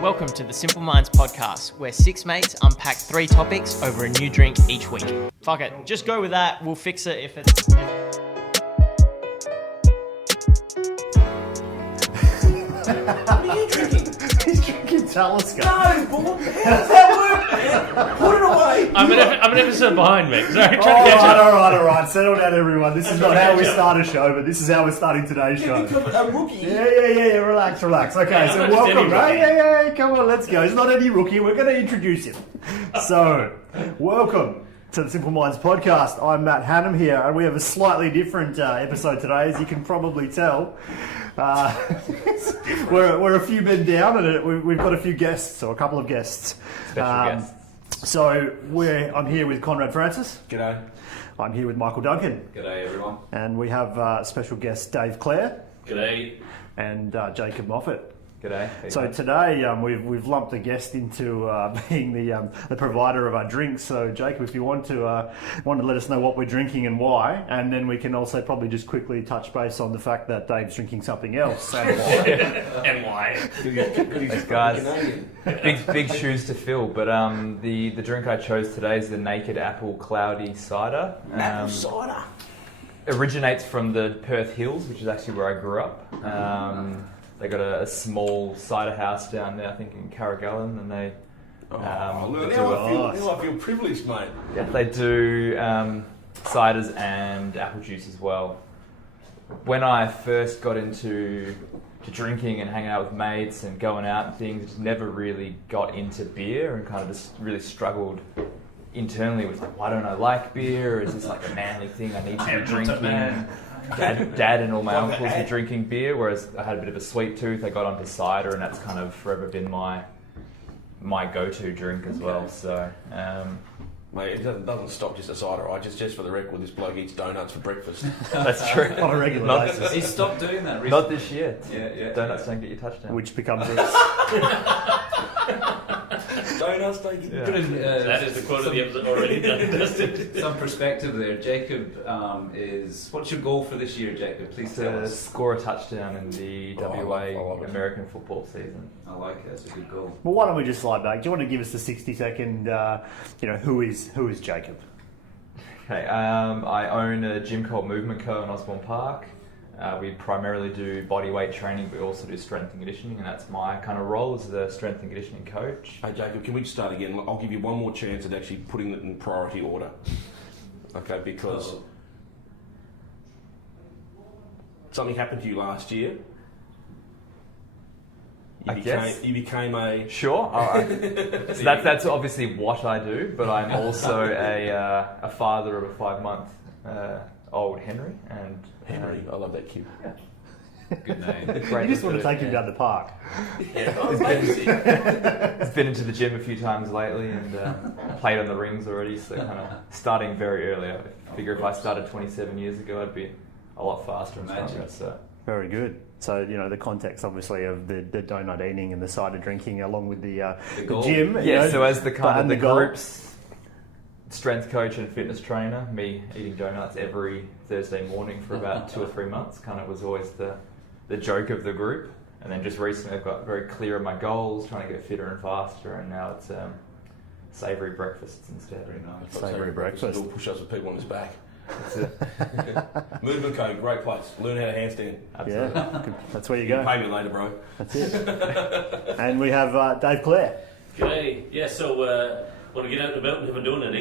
Welcome to the Simple Minds podcast, where six mates unpack three topics over a new drink each week. Fuck it, just go with that. We'll fix it if it's... What are you drinking? He's drinking Talisker. No, Paul. How does that work, man? Put it away. I'm an episode behind, Mick. Sorry, All trying to catch up. right. Settle down, everyone. This is not how we start a show, but this is how we're starting today's show. A rookie. Yeah. Relax. Okay, Yeah, so I'm not welcome. just any Yeah. Come on, let's go. He's not any rookie. We're going to introduce him. So, welcome to the Simple Minds podcast. I'm Matt Hannum here, and we have a slightly different episode today, as you can probably tell. We're a few men down, and we've got a few guests, or a couple of guests. Special guests. So I'm here with Conrad Francis. G'day. I'm here with Michael Duncan. G'day, everyone. And we have special guest Dave Clare G'day. and Jacob Moffat. G'day. So today we've lumped a guest into being the provider of our drinks. So Jacob, if you want to let us know what we're drinking and why, and then we can also probably just quickly touch base on the fact that Dave's drinking something else and why. And why? Thanks, guys. Big shoes to fill, but the drink I chose today is the Naked Apple Cloudy Cider. Apple cider. Originates from the Perth Hills, which is actually where I grew up. They got a small cider house down there, I think in Carrigallen, and they I feel privileged, mate. they do ciders and apple juice as well. When I first got into drinking and hanging out with mates and going out and things, just never really got into beer and kind of just really struggled internally with like, why don't I like beer? Is this like a manly thing I need to be drinking? Dad and all my uncles were drinking beer, whereas I had a bit of a sweet tooth. I got onto cider, and that's kind of forever been my go-to drink as well. So, Mate, it doesn't stop just a cider, right? Just for the record, this bloke eats donuts for breakfast. that's true. On a regular basis. He stopped doing that recently. Not this year. Yeah. Donuts don't get you touchdown. Which becomes Donuts don't get... Yeah. That is the quote of the episode already done. Some perspective there. Jacob is... What's your goal for this year, Jacob? Please tell to us. score a touchdown in the I love it. American football season. I like it. That's a good goal. Well, why don't we just slide back? Do you want to give us the 60-second? Who is Jacob? Okay, I own a gym called Movement Co in Osborne Park. We primarily do body weight training, but we also do strength and conditioning, and that's my kind of role as the strength and conditioning coach. Hey, Jacob, can we just start again? I'll give you one more chance at actually putting it in priority order. Okay, because something happened to you last year. You became a... Sure. So that's obviously what I do, but I'm also a father of a 5-month old Henry. And Henry, I love that kid. Good name. You just want to take him down the park. He's been into the gym a few times lately and played on the rings already, so kind of starting very early. I figure if I started 27 years ago, I'd be a lot faster and stronger. So. Very good. So, the context, obviously, of the donut eating and the cider drinking, along with the goal. gym. So as the kind of the goal. group's strength coach and fitness trainer, me eating donuts every Thursday morning for about 2 or 3 months kind of was always the joke of the group. And then just recently I've got very clear on my goals, trying to get fitter and faster, and now it's savoury breakfasts instead. Very nice. Savoury breakfast. Do push-ups with people on his back. That's it. Movement Co, great place. Learn how to handstand. Absolutely. Yeah, good. That's where you You go. pay me later, bro. That's it. And we have Dave Clare. G'day. Yeah, so want to get out and about and have a donut,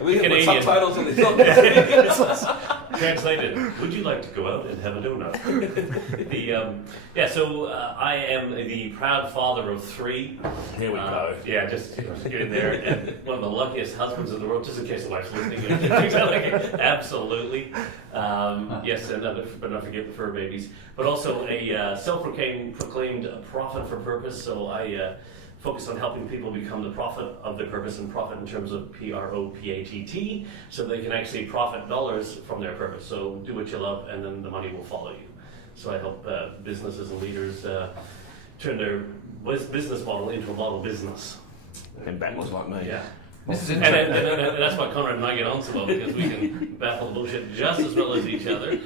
We have Canadian. subtitles on this. Translated, would you like to go out and have a donut? I am the proud father of 3. Here we go. Yeah, just here and there, and one of the luckiest husbands in the world, just in case the wife's listening. Absolutely. Yes, and but not forget the fur babies. But also a self-proclaimed prophet for purpose, so I focus on helping people become the prophet of their purpose, and profit in terms of PROPATT, so they can actually profit dollars from their purpose. So do what you love, and then the money will follow you. So I help businesses and leaders turn their business model into a model business. And backwards like me. Yeah. This is And interesting. that's why Conrad and I get on so well, because we can baffle the bullshit just as well as each other,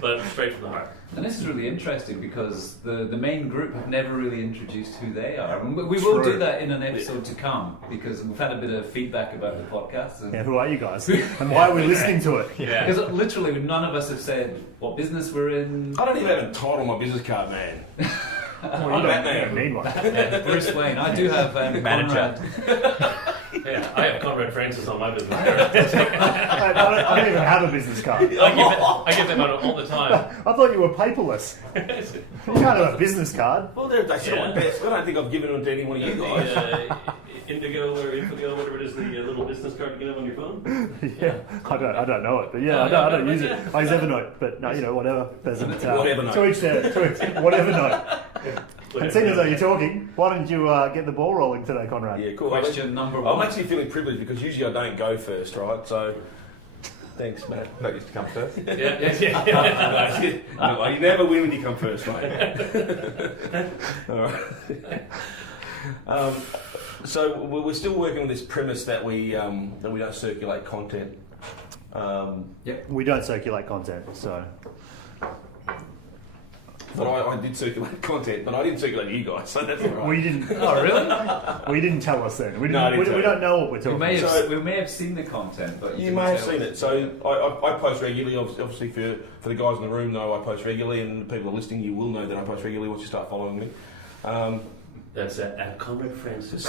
but straight from the heart. And this is really interesting because the main group have never really introduced who they are. And we will do that in an episode to come because we've had a bit of feedback about the podcast. And Who are you guys? And why are we listening to it? Yeah. because literally none of us have said what business we're in. I don't even have a title on my business card, man. Well, I'm you Batman. don't need one. Yeah, Bruce Wayne. I do have Manager. Conrad. Yeah, I have Conrad Francis on my business. I don't even have a business card. I get them out all the time. I thought you were paperless. You can't have a business card. Well, they said Yeah. my best. I don't think I've given it to any one of you guys. The Indigo or Indigo, whatever it is, the little business card you can have on your phone. Yeah, I don't know it, but yeah, Oh, I don't yeah, use it. yeah. I use Evernote, but no, whatever. Doesn't Whatever note. to each their, whatever note. And seeing as though you're talking, why don't you get the ball rolling today, Conrad? Yeah, cool. Question number I'm one. actually feeling privileged because usually I don't go first, right? So, thanks, Matt. Not used to come first. Yeah. No, you never win when you come first, mate. All right. So we're still working on this premise that we don't circulate content. We don't circulate content, so But I did circulate content, but I didn't circulate you guys, so that's all right. we didn't. Oh, really? We didn't tell us then. We No, I didn't tell we you. don't know what we're We talking may, about. have, we may have seen the content, but You didn't may have tell seen us. it. So I post regularly. Obviously, for the guys in the room, know I post regularly, and the people listening, you will know that I post regularly once you start following me. That's at Conrad Francis.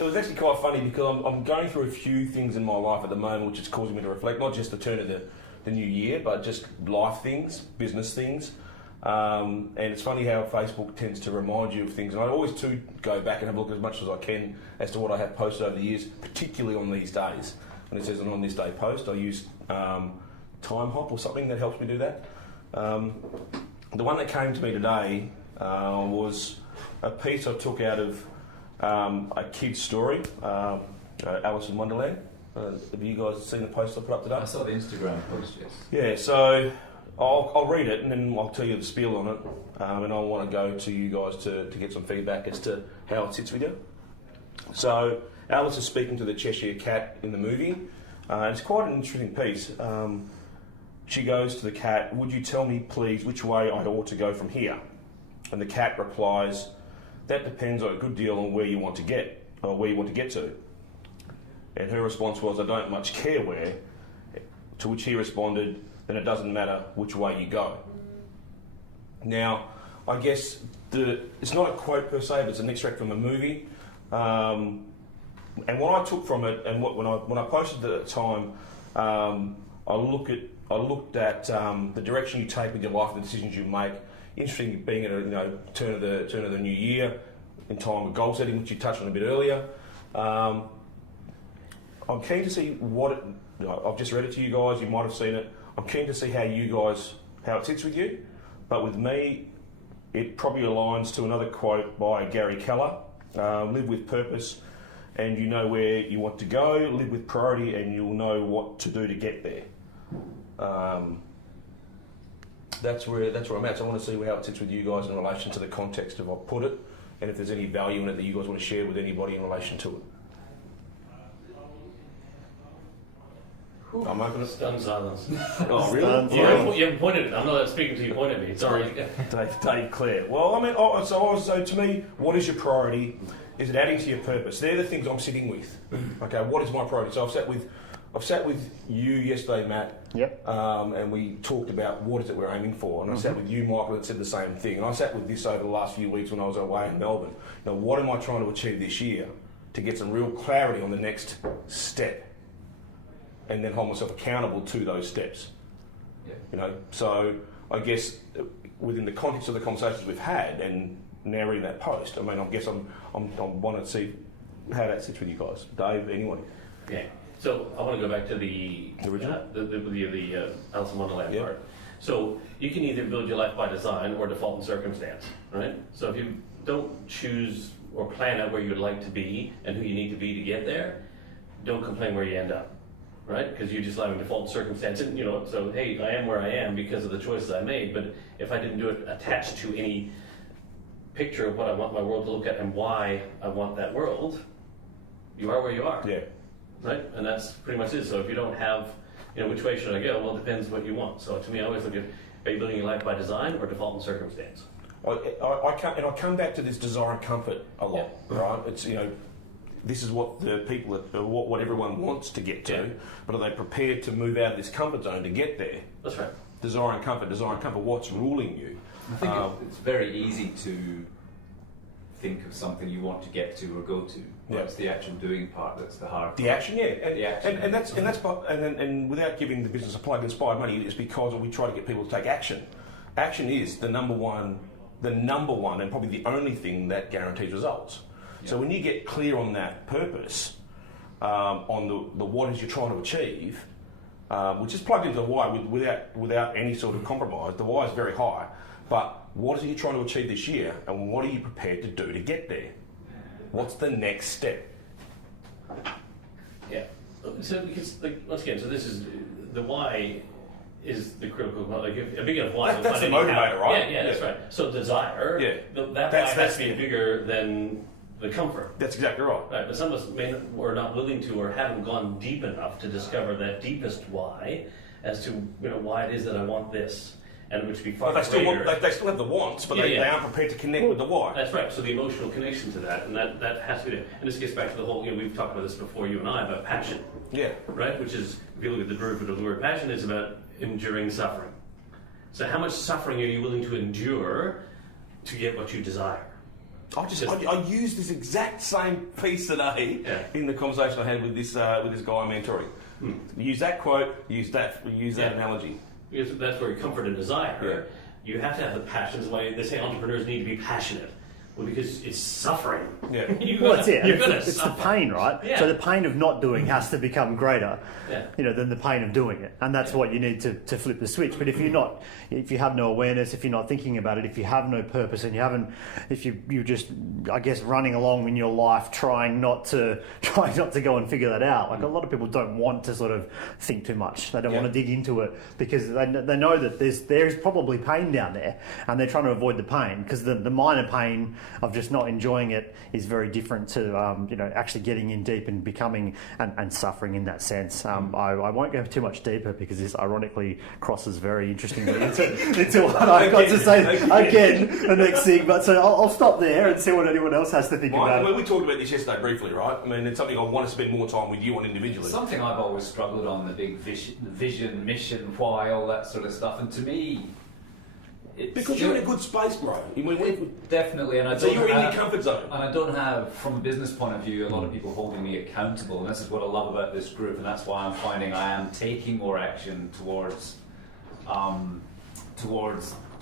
It was actually quite funny because I'm going through a few things in my life at the moment, which is causing me to reflect, not just the turn of the new year, but just life things, business things. And it's funny how Facebook tends to remind you of things. And I always too go back and have a look as much as I can as to what I have posted over the years, particularly on these days. When it says an on this day post, I use Time Hop or something that helps me do that. The one that came to me today was a piece I took out of a kid's story, Alice in Wonderland. Have you guys seen the post I put up today? I saw the Instagram post, yes. Yeah, so I'll read it and then I'll tell you the spiel on it, and I want to go to you guys to get some feedback as to how it sits with you. So Alice is speaking to the Cheshire Cat in the movie, and it's quite an interesting piece. She goes to the cat, "Would you tell me, please, which way I ought to go from here?" And the cat replies, "That depends a good deal on where you want to get, or where you want to get to." And her response was, "I don't much care where." To which he responded, "Then it doesn't matter which way you go." Now, I guess it's not a quote per se, but it's an extract from the movie. And what I took from it, and when I posted it at the time, I looked at the direction you take with your life, the decisions you make. Interesting, being at a turn of the new year, in time with goal setting, which you touched on a bit earlier. I'm keen to see I've just read it to you guys. You might have seen it. I'm keen to see how it sits with you. But with me, it probably aligns to another quote by Gary Keller: "Live with purpose, and you know where you want to go. Live with priority, and you'll know what to do to get there." That's where I'm at. So I want to see how it sits with you guys in relation to the context of I've put it, and if there's any value in it that you guys want to share with anybody in relation to it. I'm open to Stunned silence. Oh, really? Stunned You haven't pointed it. I'm not speaking to you. Point at me. Sorry. Dave Clare. Well, I mean, so to me, what is your priority? Is it adding to your purpose? They're the things I'm sitting with. Okay, what is my priority? So I've sat with you yesterday, Matt. Yep. And we talked about what is it we're aiming for. And I sat with you, Michael, and said the same thing. And I sat with this over the last few weeks when I was away in Melbourne. Now, what am I trying to achieve this year to get some real clarity on the next step? And then hold myself accountable to those steps. Yeah. So I guess within the context of the conversations we've had and now reading that post, I mean, I guess I'm wanting to see how that sits with you guys. Dave, anyone? Yeah. So I want to go back to the original? The Alice in Wonderland Yeah. part. So you can either build your life by design or default and circumstance, right? So if you don't choose or plan out where you would like to be and who you need to be to get there, don't complain where you end up, right? Because you're just allowing default and circumstance. And, so hey, I am where I am because of the choices I made. But if I didn't do it attached to any picture of what I want my world to look at and why I want that world, you are where you are. Yeah. Right? And that's pretty much it. So if you don't have, which way should I go? Well, it depends what you want. So to me, I always look at, are you building your life by design or default and circumstance? I come back to this desire and comfort a lot, Yeah. right? It's, this is what the people, what everyone wants to get to, but are they prepared to move out of this comfort zone to get there? That's right. Desire and comfort, what's ruling you? I think it's very easy to think of something you want to get to or go to. Yeah. It's the actual doing part that's the hard The part. action, yeah, and, The action. and without giving the business a plug, Inspired Money, it's because we try to get people to take action. Action is the number one, and probably the only thing that guarantees results. Yeah. So when you get clear on that purpose, on the what is you're trying to achieve, which is plugged into the why without any sort of compromise. The why is very high, but what is it you're trying to achieve this year, and what are you prepared to do to get there? What's the next step? Yeah. So because once again, so this is the why is the critical part. Like if a big enough why, That's the motivator, right? Yeah, that's right. So desire, that why has to be bigger than the comfort. That's exactly right. Right, but some of us are not willing to or haven't gone deep enough to discover that deepest why as to why it is that I want this. And which would be far Well, they greater. still have the wants, but they aren't prepared to connect with the why. That's right. So the emotional connection to that, and that has to be there. And this gets back to the whole. We've talked about this before, you and I, about passion. Yeah. Right. Which is, if you look at the derivative of the word passion, it's about enduring suffering. So how much suffering are you willing to endure to get what you desire? I used this exact same piece today in the conversation I had with this guy I'm mentoring. Use that quote. Use that analogy. Because that's where comfort and desire. You have to have the passions. Why they say entrepreneurs need to be passionate. Well, because it's suffering. Yeah. That's it. You're gonna It's the suffer. pain, right? Yeah. So the pain of not doing has to become greater, than the pain of doing it, and that's what you need to flip the switch. But if you have no awareness, if you're not thinking about it, if you have no purpose, and if you're just, I guess, running along in your life trying not to go and figure that out. Like a lot of people don't want to sort of think too much. They don't want to dig into it because they know that there is probably pain down there, and they're trying to avoid the pain because the minor pain of just not enjoying it is very different to actually getting in deep and becoming and suffering in that sense. I won't go too much deeper because this ironically crosses very interestingly into what I've got to say again the next thing. But so I'll stop there and see what anyone else has to think about. Well, we talked about this yesterday briefly, right? I mean, it's something I want to spend more time with you on individually. Something I've always struggled on, the big vision, mission, why, all that sort of stuff. And to me, because you're in a good space, bro. Definitely, and so you're in your comfort zone. And I don't have, from a business point of view, a lot of people holding me accountable, and this is what I love about this group, and that's why I'm finding I am taking more action towards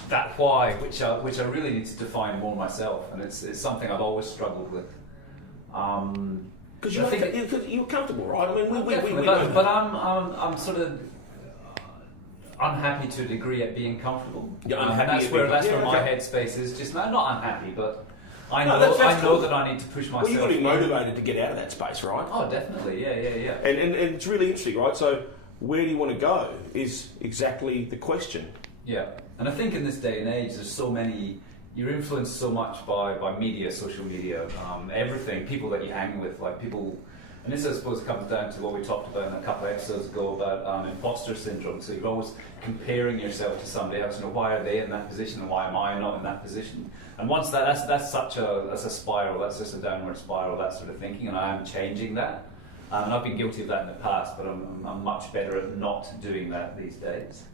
that why, which I really need to define more myself, and it's something I've always struggled with. Because you're comfortable, right? I mean, but I'm sort of unhappy to a degree at being comfortable. Yeah, and that's where my headspace is just now. Not unhappy, but I know that I need to push myself. Well, you've got to be motivated to get out of that space, right? Oh, definitely, yeah. And it's really interesting, right? So where do you want to go is exactly the question. Yeah, and I think in this day and age, there's so many. You're influenced so much by media, social media, everything. People that you hang with, like people. And this, I suppose, comes down to what we talked about in a couple of episodes ago about imposter syndrome. So you're always comparing yourself to somebody else. Why are they in that position, and why am I not in that position? And once that's a spiral. That's just a downward spiral. That sort of thinking, and I am changing that. And I've been guilty of that in the past, but I'm much better at not doing that these days.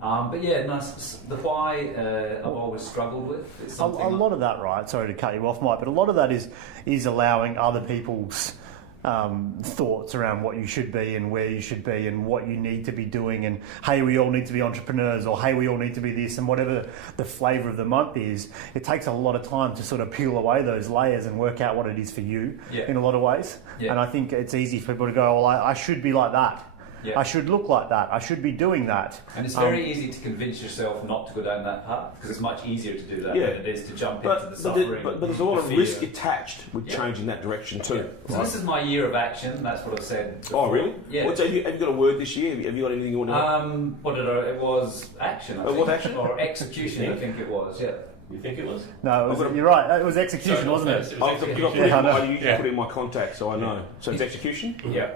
But yeah, the why I've always struggled with. It's A lot of that, right? Sorry to cut you off, Mike, but a lot of that is allowing other people's thoughts around what you should be and where you should be and what you need to be doing, and hey, we all need to be entrepreneurs, or hey, we all need to be this, and whatever the flavour of the month is. It takes a lot of time to sort of peel away those layers and work out what it is for you in a lot of ways. And I think it's easy for people to go, well, I should be like that. Yeah. I should look like that. I should be doing that. And it's very easy to convince yourself not to go down that path because it's much easier to do that Yeah. than it is to jump into the suffering. But there's a lot of the fear. risk attached with changing that direction too. So this is my year of action. That's what I've said. Oh, before. really? Yeah. Have you got a word this year? Have you got anything you want to? It was action. I Oh, think. what action? Or execution? I think it was. Yeah. You think it was? No, you're right. It was execution, wasn't it? I usually Yeah. put it in my contact, so I know. So it's execution. Yeah.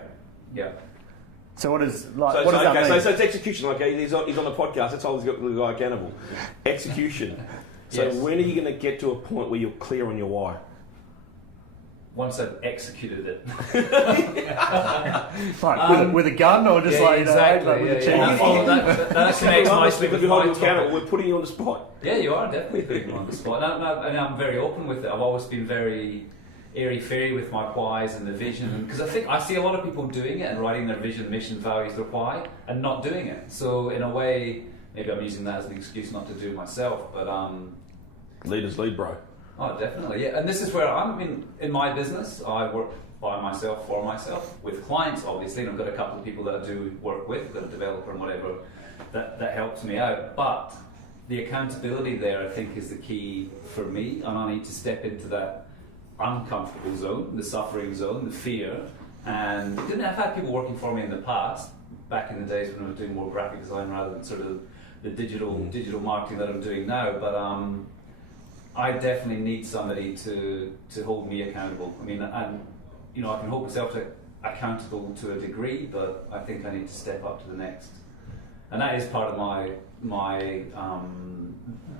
Yeah. So what does So, what does that mean? so it's execution. Like he's on the podcast. That's how he's got the guy accountable. Execution. So Yes. when are you going to get to a point where you're clear on your why? Once I've executed it. Right, with a gun or just like exactly. with a cheese? That makes nicely Because with we're my holding you accountable. topic. We're putting you on the spot. Yeah, you are definitely putting me on the spot. And I'm very open with it. I've always been very airy-fairy with my whys and the vision, because I think I see a lot of people doing it and writing their vision, mission, values, their why, and not doing it. So in a way, maybe I'm using that as an excuse not to do it myself. But Leaders lead, bro. oh, definitely, yeah. And this is where I'm in my business. I work by myself, for myself, with clients, obviously, and I've got a couple of people that I do work with, I've got a developer and whatever, that helps me out. But the accountability there, I think, is the key for me, and I need to step into that uncomfortable zone, the suffering zone, the fear. And I've had people working for me in the past, back in the days when I was doing more graphic design rather than sort of the digital marketing that I'm doing now. But I definitely need somebody to hold me accountable. I mean, I can hold myself accountable to a degree, but I think I need to step up to the next. And that is part of my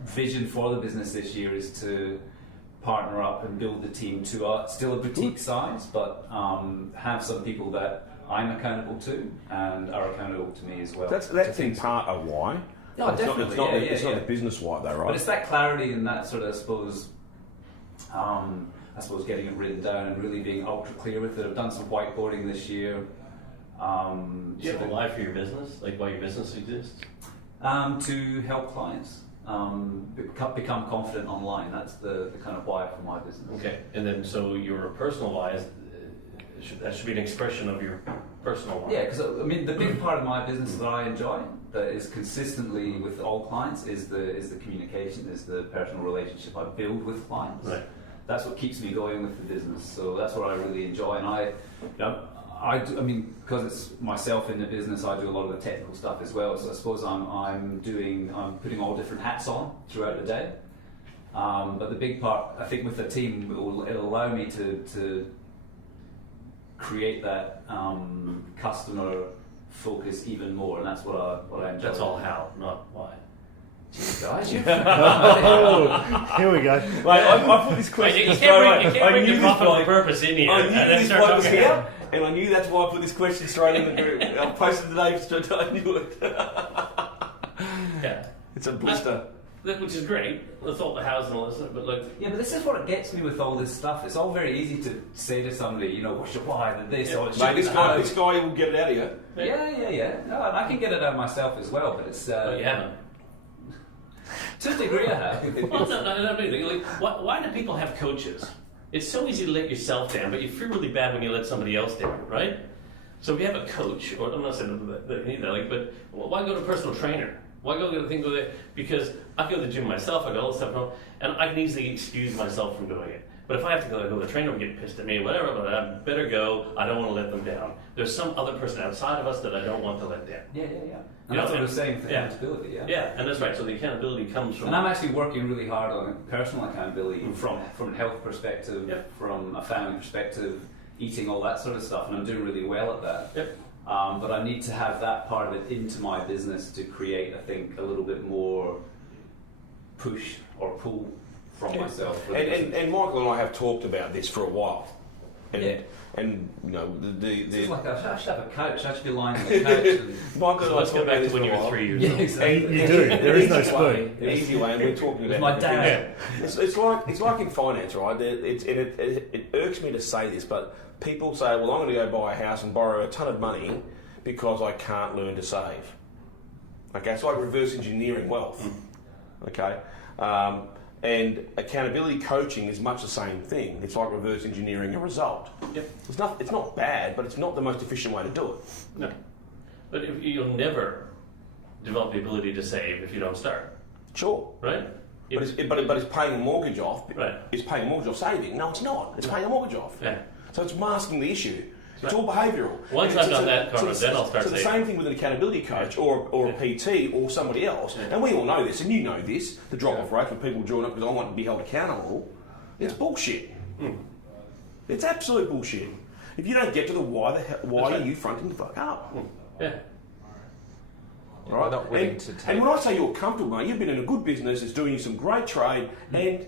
vision for the business this year, is to partner up and build the team to still a boutique size, but have some people that I'm accountable to and are accountable to me as well. That's in part of why. No, It's definitely. It's not the business why, though, right? But it's that clarity and that sort of, I suppose, getting it written down and really being ultra clear with it. I've done some whiteboarding this year. Do you have a why for your business? Like why your business exists? To help clients become confident online. That's the kind of why for my business. Okay, and then so your personal why is that should be an expression of your personal why. Yeah, because I mean the big part of my business that I enjoy, that is consistently with all clients, is the communication, is the personal relationship I build with clients. Right. That's what keeps me going with the business. So that's what I really enjoy, and I because it's myself in the business, I do a lot of the technical stuff as well. So I suppose I'm putting all different hats on throughout the day. But the big part, I think, with the team, it'll allow me to create that customer focus even more, and that's what I enjoy. That's all how, not why. Guys, you Oh, here we go. Like, I put this question. You can't bring the profit on purpose in here. I and knew then this start bloke was talking here, about- and I knew that's why I put this question straight in the group. I posted today, so I knew it. Yeah. It's a booster. Which is great. Let's all the house and all this, but look. Yeah, but this is what gets me with all this stuff. It's all very easy to say to somebody, what's your why, and this, Yeah. or it Mate, should be this the guy how. will get it out of you. Yeah. No, and I can get it out myself as well, but it's Oh, you haven't. to a degree I have. Well, no, really. Like, why do people have coaches? It's so easy to let yourself down, but you feel really bad when you let somebody else down, right? So if you have a coach, or I'm not saying that you need that, but why go to a personal trainer? Why go to go there? Because I go to the gym myself, I got all this stuff, and I can easily excuse myself from doing it. But if I have to go to the trainer, will get pissed at me, whatever, but I better go. I don't want to let them down. There's some other person outside of us that I don't want to let down. Yeah. And that's what I was saying for accountability, yeah. Yeah, and that's right. So the accountability comes from... And I'm actually working really hard on personal accountability from a health perspective, from a family perspective, eating, all that sort of stuff, and I'm doing really well at that. Yep. But I need to have that part of it into my business to create, I think, a little bit more push or pull from myself. And Michael and I have talked about this for a while. And It's like I should have a couch. I should be lying on the couch. And Michael So and I let's talked go about back to this when for you a were while. 3 years Yeah, old. exactly. You do. There is no spoon. Easy way, and we're talking With about my dad. It's like in finance, right? It irks me to say this, but people say, well, I'm going to go buy a house and borrow a ton of money because I can't learn to save. Okay, it's like reverse engineering wealth. Okay, and accountability coaching is much the same thing. It's like reverse engineering a result. Yep. It's not bad, but it's not the most efficient way to do it. No. But you'll never develop the ability to save if you don't start, Sure. right? But it's paying a mortgage off. Right. It's paying a mortgage off saving. No, it's not. It's paying a mortgage off. Yeah. So it's masking the issue. It's Right. all behavioural. Once And I've it's- done that, so Carmen, then I'll start So the saving. same thing with an accountability coach or a PT or somebody else. And we all know this, and you know this, the drop-off rate when people join up because I want to be held accountable. It's bullshit. It's absolute bullshit. If you don't get to the why right. are you fronting the fuck up? Yeah. Right? Not willing to take. And when I say you're comfortable, mate, you've been in a good business, it's doing you some great trade, and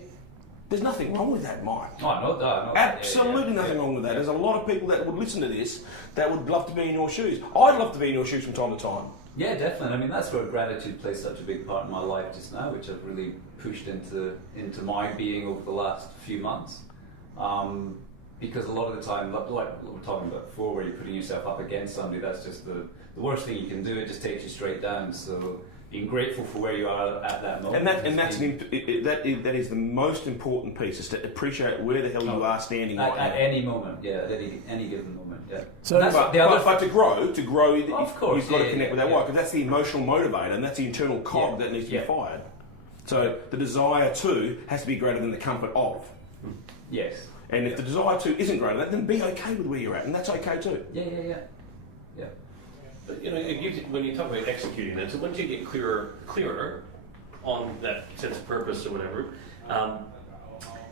there's nothing wrong with that, Mike. Oh, no. Absolutely nothing wrong with that. There's a lot of people that would listen to this that would love to be in your shoes. I'd love to be in your shoes from time to time. Yeah, definitely. I mean, that's where gratitude plays such a big part in my life just now, which I've really pushed into my being over the last few months. Because a lot of the time, like what we were talking about before, where you're putting yourself up against somebody, that's just the worst thing you can do. It just takes you straight down. So being grateful for where you are at that moment. That is the most important piece, is to appreciate where the hell you are standing right at now. any moment, yeah, at any given moment, yeah. So That's But, the other but to grow, Of course, you've got to yeah, connect with that yeah. why, because that's the emotional motivator and that's the internal cog Yeah, that needs to yeah. be fired. So the desire to has to be greater than the comfort of. yes, And if the desire to isn't greater than that, then be okay with where you're at, and that's okay too. yeah. But, when you talk about executing that, so once you get clearer on that sense of purpose or whatever,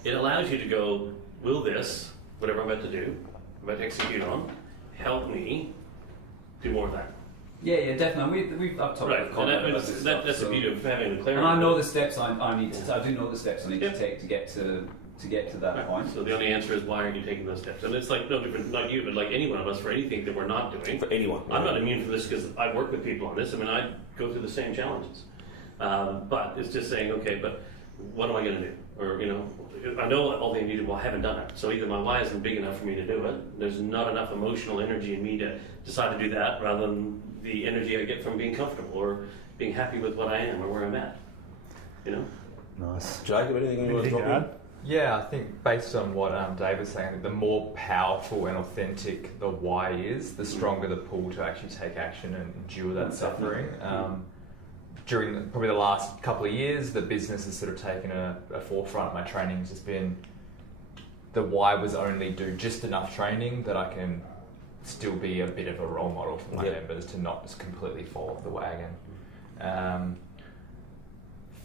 it allows you to go, will this, whatever I'm about to do, I'm about to execute on, help me do more of that? Yeah, definitely. I've talked Right, with Colin and about this stuff, that's the so- beauty of having the clarity. And I know the steps I need to. I do know the steps I need Yeah. to take to get to that Right. point. So the only answer is, why aren't you taking those steps? And it's like no different, not you, but like any one of us for anything that we're not doing. For anyone. I'm not immune from this because I work with people on this. I mean, I go through the same challenges. But it's just saying, okay, but what am I going to do? Or, I know all they need to, well, I haven't done it. So either my why isn't big enough for me to do it, there's not enough emotional energy in me to decide to do that, rather than the energy I get from being comfortable or being happy with what I am or where I'm at. Nice. Jacob, anything you want to Anything drop to in? add? Yeah, I think based on what Dave was saying, the more powerful and authentic the why is, the stronger the pull to actually take action and endure that suffering. During probably the last couple of years, the business has sort of taken a forefront. My training has just been, the why was only do just enough training that I can still be a bit of a role model for my members, to not just completely fall off the wagon.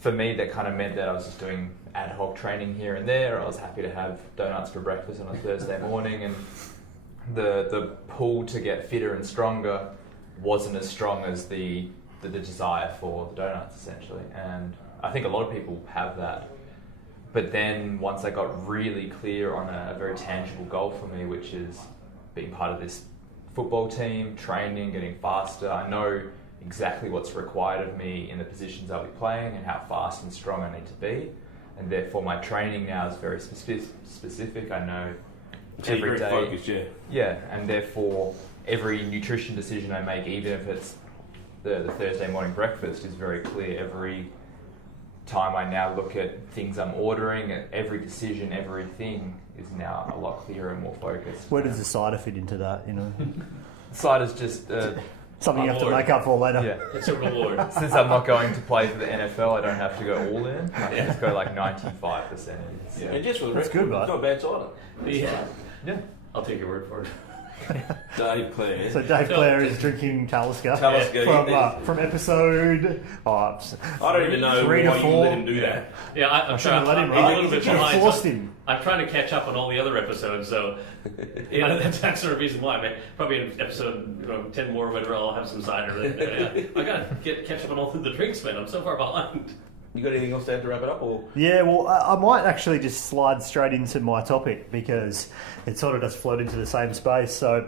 For me, that kind of meant that I was just doing ad hoc training here and there. I was happy to have donuts for breakfast on a Thursday morning, and the pull to get fitter and stronger wasn't as strong as the desire for the donuts, essentially. And I think a lot of people have that. But then once I got really clear on a very tangible goal for me, which is being part of this football team, training, getting faster, I know exactly what's required of me in the positions I'll be playing and how fast and strong I need to be. And therefore my training now is very specific. I know So you're every very day. focused, yeah. Yeah, and therefore every nutrition decision I make, even if it's the Thursday morning breakfast, is very clear. Every time I now look at things I'm ordering, every decision, everything is now a lot clearer and more focused. Where does the cider fit into that? Cider's just Something you have to Reward. make up for later. yeah. It's a reward. Since I'm not going to play for the NFL, I don't have to go all in. I can just go like 95%. Yeah. And just for the That's record, good, mate. it's not a bad cider. Yeah. I'll take your word for it. Dave Clare. So Dave Clare is drinking Talisker Talisker, from episode. I don't even know 3 why to you 4. let him do that. Yeah, I'm shouldn't trying. have let him, I'm right? a little bit You behind. forced so him. I'm trying to catch up on all the other episodes, so that's the reason why. Probably in episode 10 more, whatever, I'll have some cider. I gotta catch up on all the drinks, man. I'm so far behind. You got anything else to add to wrap it up, or? Yeah, well, I might actually just slide straight into my topic because it sort of does float into the same space. So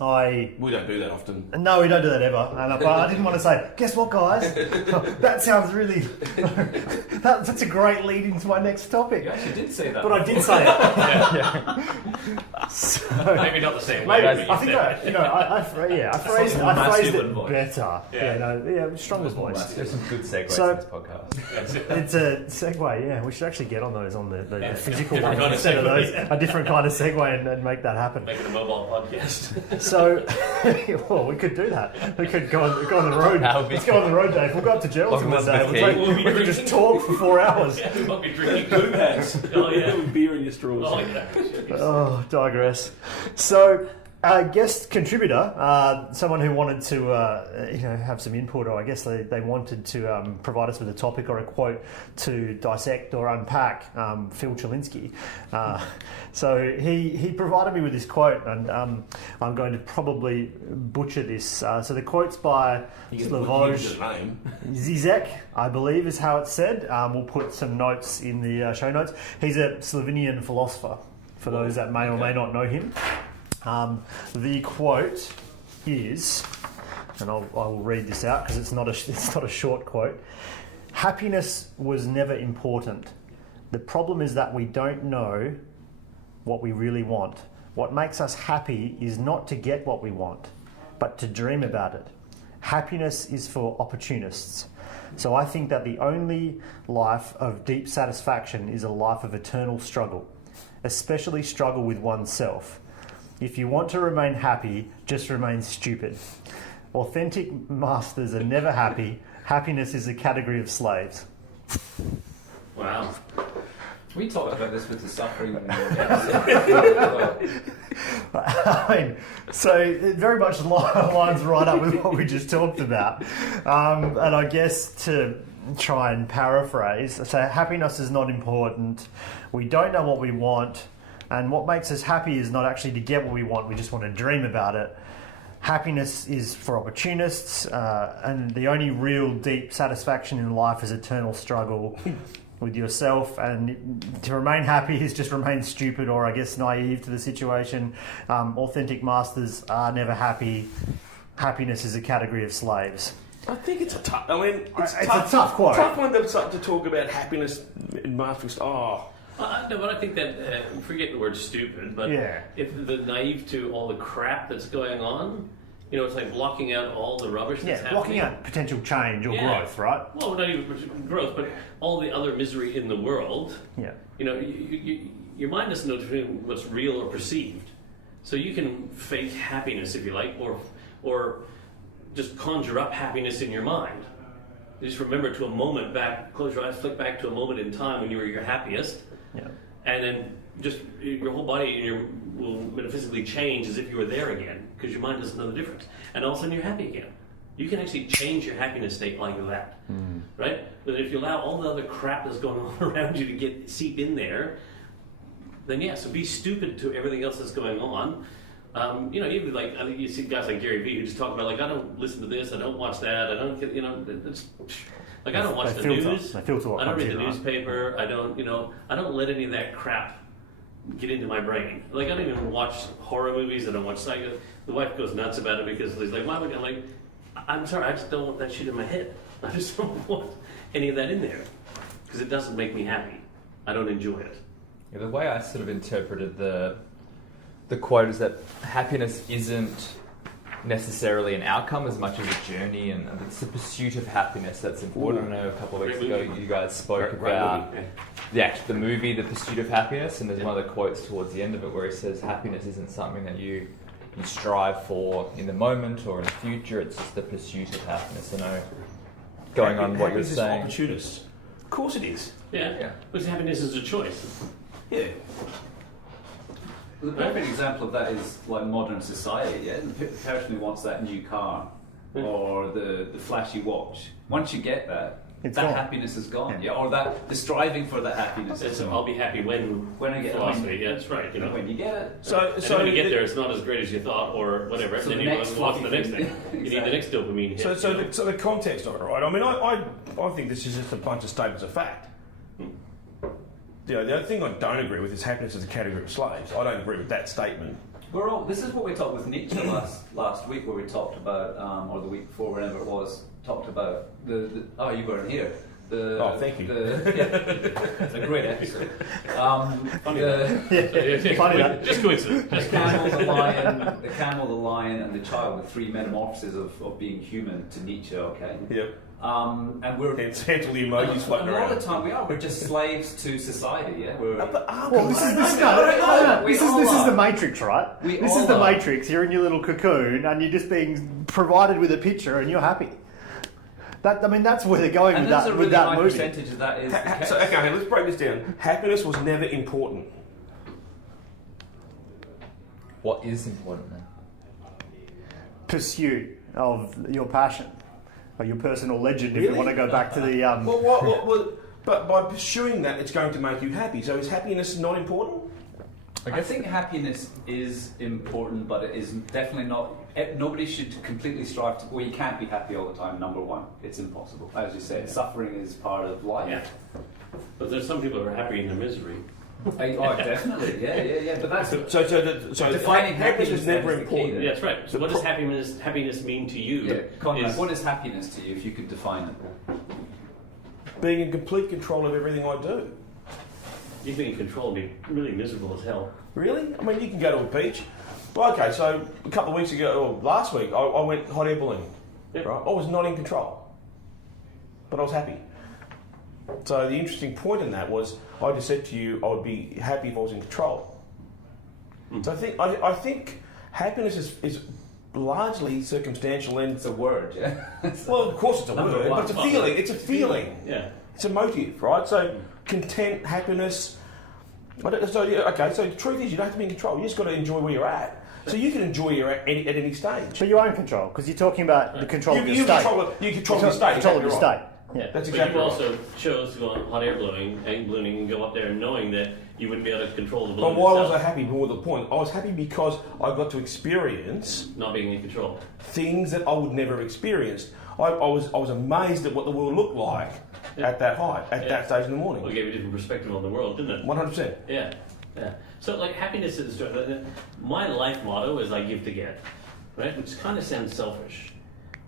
We don't do that often. No, we don't do that ever. But I didn't want to say, guess what, guys? That sounds really... that's a great lead into my next topic. You actually did say that. But I did say it. So, Maybe not the same way. maybe, but I think I phrased more it masculine voice. better. Stronger voice. There's some good segues So- in this podcast. It's a segue, yeah. We should actually get on those on the physical Different ones kind of instead of segue. those. A different kind of segue and make that happen. Making a mobile podcast. So, well, we could do that. We could go on the road. That would be Let's go on the road, Dave. We'll go up to Geraldton one day. Elizabeth We could just talk for 4 hours. Yeah, we might be drinking Blue hats. Oh, yeah. With beer in your straws. Oh, yeah. Oh, digress. So, guest contributor, someone who wanted to have some input, or I guess they wanted to provide us with a topic or a quote to dissect or unpack, Phil Chilinsky. So he provided me with this quote, and I'm going to probably butcher this. So the quote's by Slavoj Zizek, I believe is how it's said. We'll put some notes in the show notes. He's a Slovenian philosopher, for those that may or may not know him. The quote is, and I'll read this out because it's not a short quote. Happiness was never important. The problem is that we don't know what we really want. What makes us happy is not to get what we want, but to dream about it. Happiness is for opportunists. So I think that the only life of deep satisfaction is a life of eternal struggle, especially struggle with oneself. If you want to remain happy, just remain stupid. Authentic masters are never happy. Happiness is a category of slaves. Wow. We talked about this with the suffering episode. I mean, so it very much lines right up with what we just talked about. And I guess to try and paraphrase, so happiness is not important. We don't know what we want. And what makes us happy is not actually to get what we want, we just want to dream about it. Happiness is for opportunists, and the only real deep satisfaction in life is eternal struggle with yourself. And to remain happy is just remain stupid, or I guess naive to the situation. Authentic masters are never happy. Happiness is a category of slaves. I think it's a tough. I mean, It's a tough quote. Tough one to talk about happiness in mastering. No, but I think that, forget the word stupid, but Yeah. if the naive to all the crap that's going on, it's like blocking out all the rubbish that's happening. Blocking out potential change or growth, right? Well, not even growth, but all the other misery in the world. Yeah. Your mind doesn't know between what's real or perceived. So you can fake happiness, if you like, or just conjure up happiness in your mind. You just remember to a moment back, close your eyes, flick back to a moment in time when you were your happiest. Yeah. And then just your whole body will metaphysically change as if you were there again, because your mind doesn't know the difference. And all of a sudden you're happy again. You can actually change your happiness state like that, right? But if you allow all the other crap that's going on around you to seep in there, then so be stupid to everything else that's going on. Even like I think you see guys like Gary Vee who just talk about I don't listen to this, I don't watch that, I don't get, it's like I don't watch the news, I don't read the newspaper, I don't let any of that crap get into my brain. Like I don't even watch horror movies, I don't watch psycho. The wife goes nuts about it because he's like, why would I'm like, I'm sorry, I just don't want that shit in my head. I just don't want any of that in there because it doesn't make me happy. I don't enjoy it. Yeah, the way I sort of interpreted the quote is that happiness isn't necessarily an outcome as much as a journey, and it's the pursuit of happiness that's important. I know a couple of weeks ago you guys spoke about the movie The Pursuit of Happiness, and there's one of the quotes towards the end of it where he says happiness isn't something that you strive for in the moment or in the future, it's just the pursuit of happiness. I know, going on what you're saying. Opportunists. Of course it is. Yeah. Because happiness is a choice. Yeah. The perfect example of that is like modern society. Yeah, the person who wants that new car or the flashy watch. Once you get that, It's that gone. happiness is gone. Yeah, or the striving for that happiness is I'll be happy when I get philosophy. Yeah, that's right. when you get it. So when you get there, it's not as great as you thought, or whatever. So then the you next want the next thing. Exactly. You need the next dopamine hit. So the context of it, right? I mean, I think this is just a bunch of statements of fact. The only thing I don't agree with is happiness as a category of slaves. I don't agree with that statement. This is what we talked with Nietzsche last week, where we talked about, or the week before, whenever it was, talked about oh, you weren't here. Thank you. It's a great episode. Funny that. Just coincidence. The camel, the lion, and the child, the three metamorphoses of being human to Nietzsche. Okay. Yep. And we're It's all the emojis floating a lot around. of the time we are. We're just slaves to society. Yeah. Well, this is the Matrix, right? This is the Matrix. You're in your little cocoon, and you're just being provided with a picture, and you're happy. That's where they're going And with there's that. a really With that high movie. percentage of that is. the case. So, okay, let's break this down. Happiness was never important. What is important then? Pursuit of your passion, or your personal legend. If you Really? want to go back to the Well, but by pursuing that, it's going to make you happy. So is happiness not important? I think happiness is important, but it is definitely not. Nobody should completely strive to. Well, you can't be happy all the time. Number one, it's impossible. As you said, suffering is part of life. Yeah. But there's some people who are happy in their misery. Definitely. Yeah. But that's So defining happiness was never is the key important. there. Yeah, that's right. So what does happiness mean to you? Yeah, Conrad, Is- what is happiness to you? If you could define it. Being in complete control of everything I do. You being in control and be really miserable as hell. Really? I mean, you can go to a beach. Well, okay, so a couple of weeks ago, or last week, I went hot air balloon. Yep. Right? I was not in control, but I was happy. So the interesting point in that was, I just said to you, I would be happy if I was in control. So I think happiness is largely circumstantial and It's a word, yeah. well, of course it's a Number word, one. but it's a feeling. It's a feeling. Yeah. It's a motive, right? So content, happiness. So the truth is, you don't have to be in control. You just got to enjoy where you're at. So you can enjoy at any stage. But you are in control because you're talking about the control of your state. You control your state. Control of your exactly state. right. Yeah. That's But exactly you right. also chose to go on hot air ballooning and go up there knowing that you wouldn't be able to control the balloon. But why was I itself, happy? More to the point, I was happy because I got to experience not being in control? things that I would never have experienced. I was amazed at what the world looked like at that height, at that stage in the morning. Well, it gave you a different perspective on the world, didn't it? 100%. Yeah. So, like, happiness is my life motto is I give to get, right? Which kind of sounds selfish,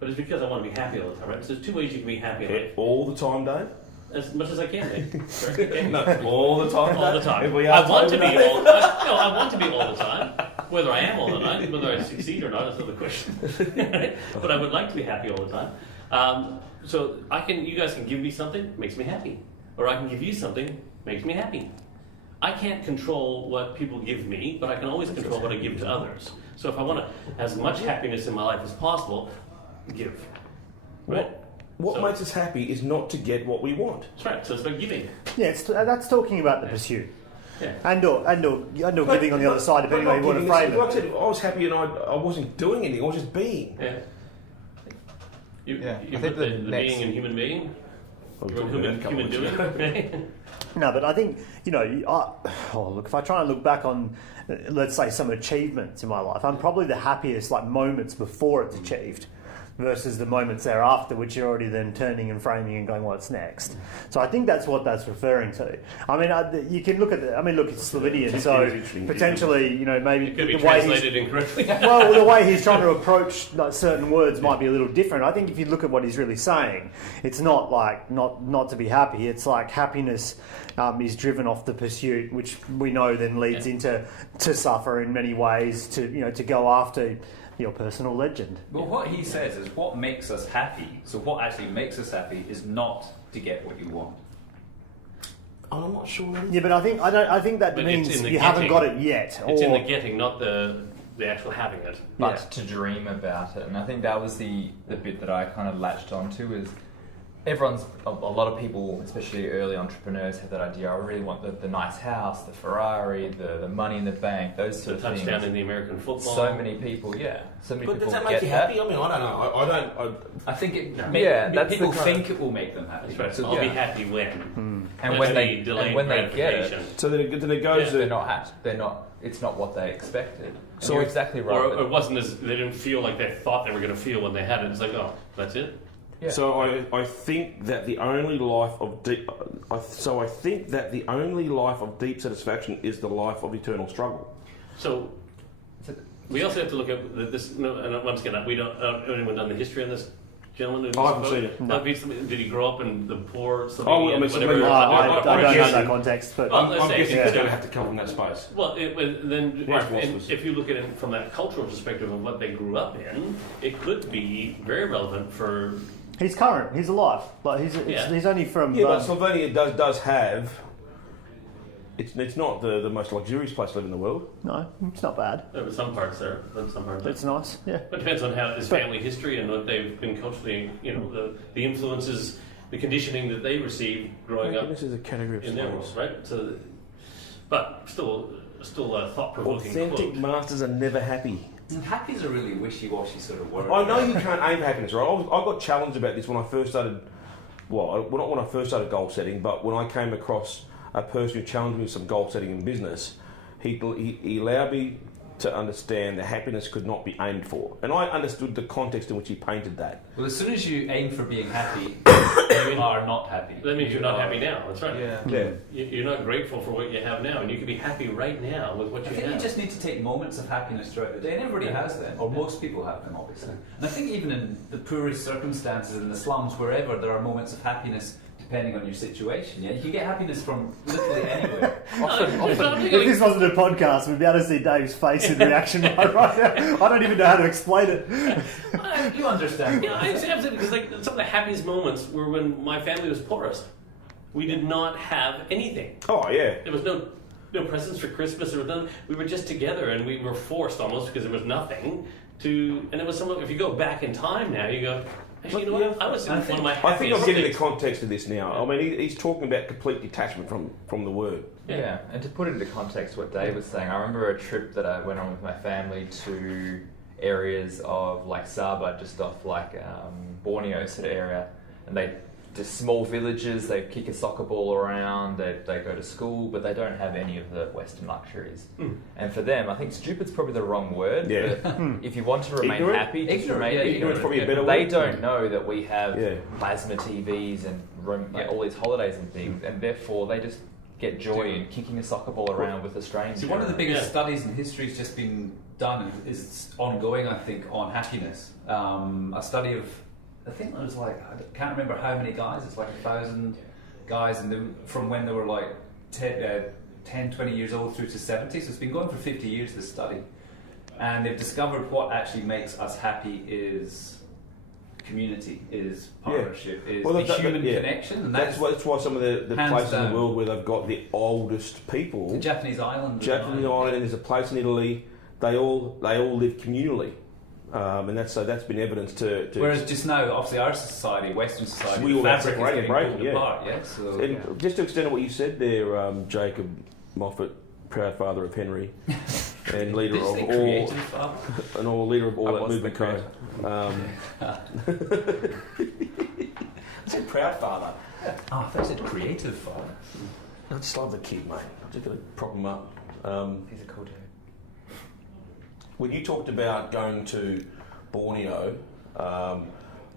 but it's because I want to be happy all the time, right? So there's two ways you can be happy in life. All the time, Dave? As much as I can be. Right? Okay? No, all the time. All the Dave? time. If we I ask want to Dave, be Dave. I want to be all the time. Whether I am all the time, whether I succeed or not is another question. Right? But I would like to be happy all the time. So you guys can give me something, makes me happy, or I can give you something, makes me happy. I can't control what people give me, but I can always control what I give to others. So if I want to as much happiness in my life as possible, give. Right? What So- makes us happy is not to get what we want. That's right. So it's about giving. Yeah, that's talking about the pursuit. Yeah. And giving on the other side, depending on how you want to frame Like I it. said, I was happy and I wasn't doing anything, I was just being. Yeah. You I think put the the next- being and human being. We'll Or talk about that in a couple human of doing. weeks. Right? No, but I think, look, if I try and look back on, let's say, some achievements in my life, I'm probably the happiest, moments before it's achieved versus the moments thereafter, which you're already then turning and framing and going, what's next? So I think that's what that's referring to. I mean, you can look at it's Slovenian, so potentially, maybe It could be the way he's translated incorrectly. well, the way he's trying to approach certain words might be a little different. I think if you look at what he's really saying, it's not like not to be happy. It's like happiness is driven off the pursuit, which we know then leads into suffer in many ways. To go after your personal legend. Well, what he says is what makes us happy. So what actually makes us happy is not to get what you want. I'm not sure. Yeah, but I think that But it's means in the you haven't getting. got it yet. It's in the getting, not the actual having it. But to dream about it. And I think that was the bit that I kind of latched onto is a lot of people, especially early entrepreneurs, have that idea, I really want the nice house, the Ferrari, the money in the bank, those The sort of things. touchdown in the American football. So many people, so many But people does that get make you that. happy? I mean, I don't know. I think that's people the kind think it will make them happy. That's right. So, I'll be yeah. happy when. And That's when the they delayed get it, gratification. So then it goes they're to... not happy. It's not what they expected. And So you're I- exactly right. Or but- it wasn't as they didn't feel like they thought they were going to feel when they had it. It's like, oh, that's it. Yeah. So I think that the only life of deep... I think that the only life of deep satisfaction is the life of eternal struggle. So we also have to look at this. No, and once again, we don't. Anyone done the history on this gentleman? I haven't seen it. No. Did he grow up in the poor Slovenia? Oh, I mean, whatever? Slovenia. I don't know guessing. that context, but Well, let's I'm say guessing it's it's going to have to come from that space. Well, then Right, and philosophers. if you look at it from that cultural perspective of what they grew up in, it could be very relevant for He's current. He's alive. Like he's only from. Yeah, but Slovenia does have. It's not the most luxurious place to live in the world. No, it's not bad. There were some parts there, but some parts. It's nice. Yeah. But it depends on how his family history and what they've been culturally, the influences, the conditioning that they received growing up. This is a category of in their world, right? So, but still a thought-provoking Authentic quote. masters are never happy. Happy is a really wishy-washy sort of word. I know you can't aim for happiness, right? I got challenged about this when I first started. Well, not when I first started goal setting, but when I came across a person who challenged me with some goal setting in business, he allowed me to understand that happiness could not be aimed for, and I understood the context in which he painted that. Well, as soon as you aim for being happy, you are not happy. That means you're not happy now. That's right. Yeah. You're not grateful for what you have now, and you can be happy right now with what you I think have. you just need to take moments of happiness throughout the day, and everybody has them, or most people have them, obviously. And I think even in the poorest circumstances, in the slums, wherever, there are moments of happiness depending on your situation. Yeah, you can get happiness from literally anywhere. If this wasn't a podcast, we'd be able to see Dave's face in reaction right now. I don't even know how to explain it. You understand. Yeah, I understand, because like some of the happiest moments were when my family was poorest. We did not have anything. Oh yeah. There was no presents for Christmas. There was none. We were just together, and we were forced almost because there was nothing to. And it was something. If you go back in time now, you go. Actually, you know what? I was in one of my I think I'm getting the happiest context of this now. I mean, he's talking about complete detachment from the word. Yeah, and to put it into context, what Dave was saying, I remember a trip that I went on with my family to areas of like Sabah, just off like Borneo sort of area, and they just small villages. They kick a soccer ball around. They go to school, but they don't have any of the Western luxuries. And for them, I think stupid's probably the wrong word. Yeah. But if you want to remain Ignorant? happy, just Ignorant, remain yeah, ignorant. ignorant's probably a better They word. don't know that we have Yeah. plasma TVs and all these holidays and things, and therefore they just get joy in kicking a soccer ball around with a stranger. See, one of the biggest Yeah. studies in history has just been done, is ongoing, I think, on happiness. A study of, I think it was like, I can't remember how many guys, it's like 1,000 guys, and from when they were like 10, 20 years old through to 70, so it's been going for 50 years, this study. And they've discovered what actually makes us happy is community, is partnership, is human connection. And that's why some of the places in down. the world where they've got the oldest people. The Japanese island. Japanese island, and there's a place in Italy. They all live communally, and that's been evidence to. Whereas just now, obviously, our society, Western society, We all the have fabric is separated, getting right? pulled Yeah. apart. Yeah. So And just to extend on what you said there, Jacob Moffat, proud father of Henry, and leader Did you of say all, creative father? and all leader of all I that was movement the code. I said proud father. Oh, I thought you said creative father. I just love the kid, mate. I'm just going to prop him up. He's a cool dude. When you talked about going to Borneo, I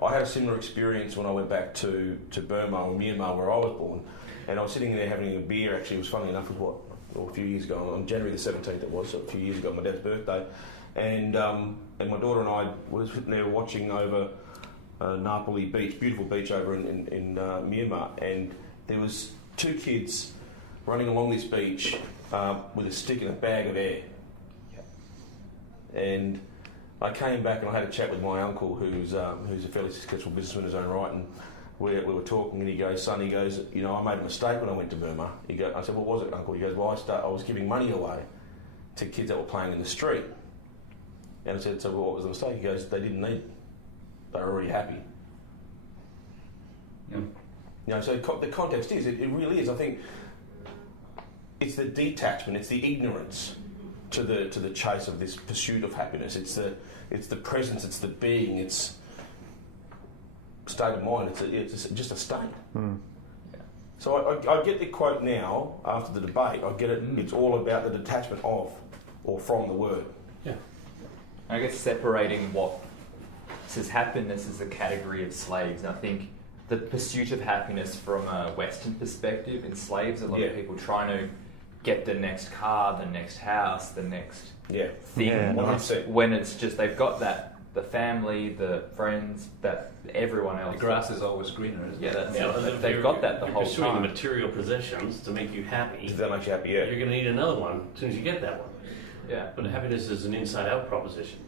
had a similar experience when I went back to Burma or Myanmar, where I was born, and I was sitting there having a beer. Actually, it was funny enough, a few years ago, on January the 17th it was, so a few years ago, my dad's birthday, and my daughter and I were sitting there watching over Napoli Beach, beautiful beach over in Myanmar, and there was two kids running along this beach with a stick and a bag of air. And I came back and I had a chat with my uncle, who's a fairly successful businessman in his own right, and we were talking, and he goes, "Son," he goes, "you know, I made a mistake when I went to Burma." I said, "What was it, Uncle?" He goes, "Well, I was giving money away to kids that were playing in the street." And I said, "So what was the mistake?" He goes, "They didn't need it. They were already happy." Yeah. You know, so the context is, it really is. I think it's the detachment, it's the ignorance to the chase of this pursuit of happiness. It's the presence, it's the being, it's state of mind. It's just a state. So I get the quote now after the debate. I get it. It's all about the detachment of or from the word. Yeah. I guess separating what says happiness is a category of slaves. And I think the pursuit of happiness from a Western perspective enslaves a lot of people trying to get the next car, the next house, the next thing. Yeah, 100%. When it's just they've got that, the family, the friends, that everyone else. The grass is always greener, isn't it? They've got that the whole pursuing time. material possessions to make you happy. If that makes you happy, You're going to need another one as soon as you get that one. Yeah. But happiness is an inside-out proposition.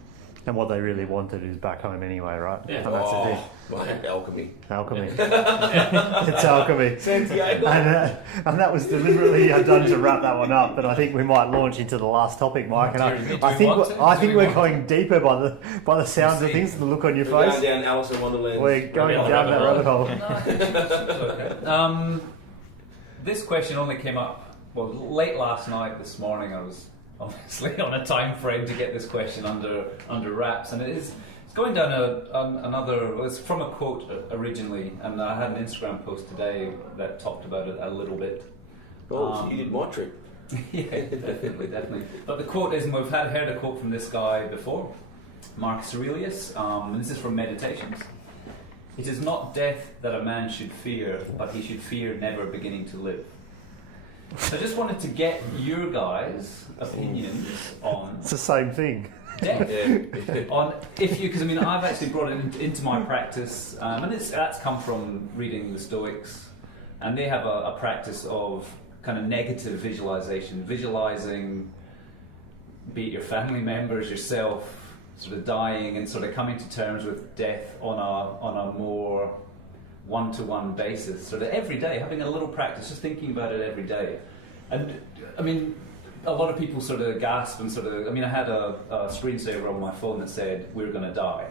And what they really wanted is back home anyway, right? Yeah. And that's the thing. My alchemy. Alchemy. It's alchemy. Santiago. And that was deliberately done to wrap that one up. But I think we might launch into the last topic, Mike. And I think we're going deeper by the sounds of things, the look on your We're face. going down Alice in Wonderland. We're going down that rabbit hole. This question only came up late last night. This morning, I was obviously on a time frame to get this question under wraps, and it's going down another. Well, it's from a quote originally, and I had an Instagram post today that talked about it a little bit. Oh, so you did my trick. Yeah, definitely. But the quote is, and we've heard a quote from this guy before, Marcus Aurelius, and this is from Meditations. It is not death that a man should fear, but he should fear never beginning to live. So I just wanted to get your guys' opinions on It's the same thing. death. On if you, because I mean, I've actually brought it into my practice, and that's come from reading the Stoics, and they have a practice of kind of negative visualization, visualizing, be it your family members, yourself, sort of dying, and sort of coming to terms with death on a more one-to-one basis, sort of every day, having a little practice, just thinking about it every day. And I mean, a lot of people sort of gasp and sort of, I mean, I had a screensaver on my phone that said, "We're going to die."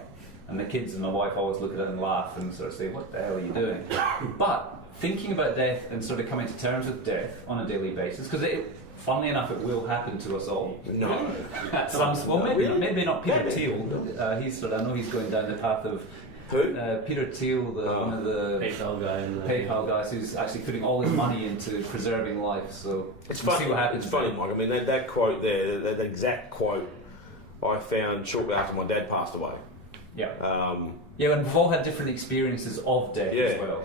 And the kids and my wife always look at it and laugh and sort of say, "What the hell are you doing?" But thinking about death and sort of coming to terms with death on a daily basis, because funnily enough, it will happen to us all. No. At some, well, maybe not Peter Thiel. He's sort of, I know he's going down the path of Who? Peter Thiel, one of the PayPal guys, who's actually putting all his money into preserving life. So It's we'll funny. see what happens. It's funny, Mike. I mean, that quote there, that exact quote, I found shortly after my dad passed away. Yeah. Um, Yeah, and we've all had different experiences of death as well.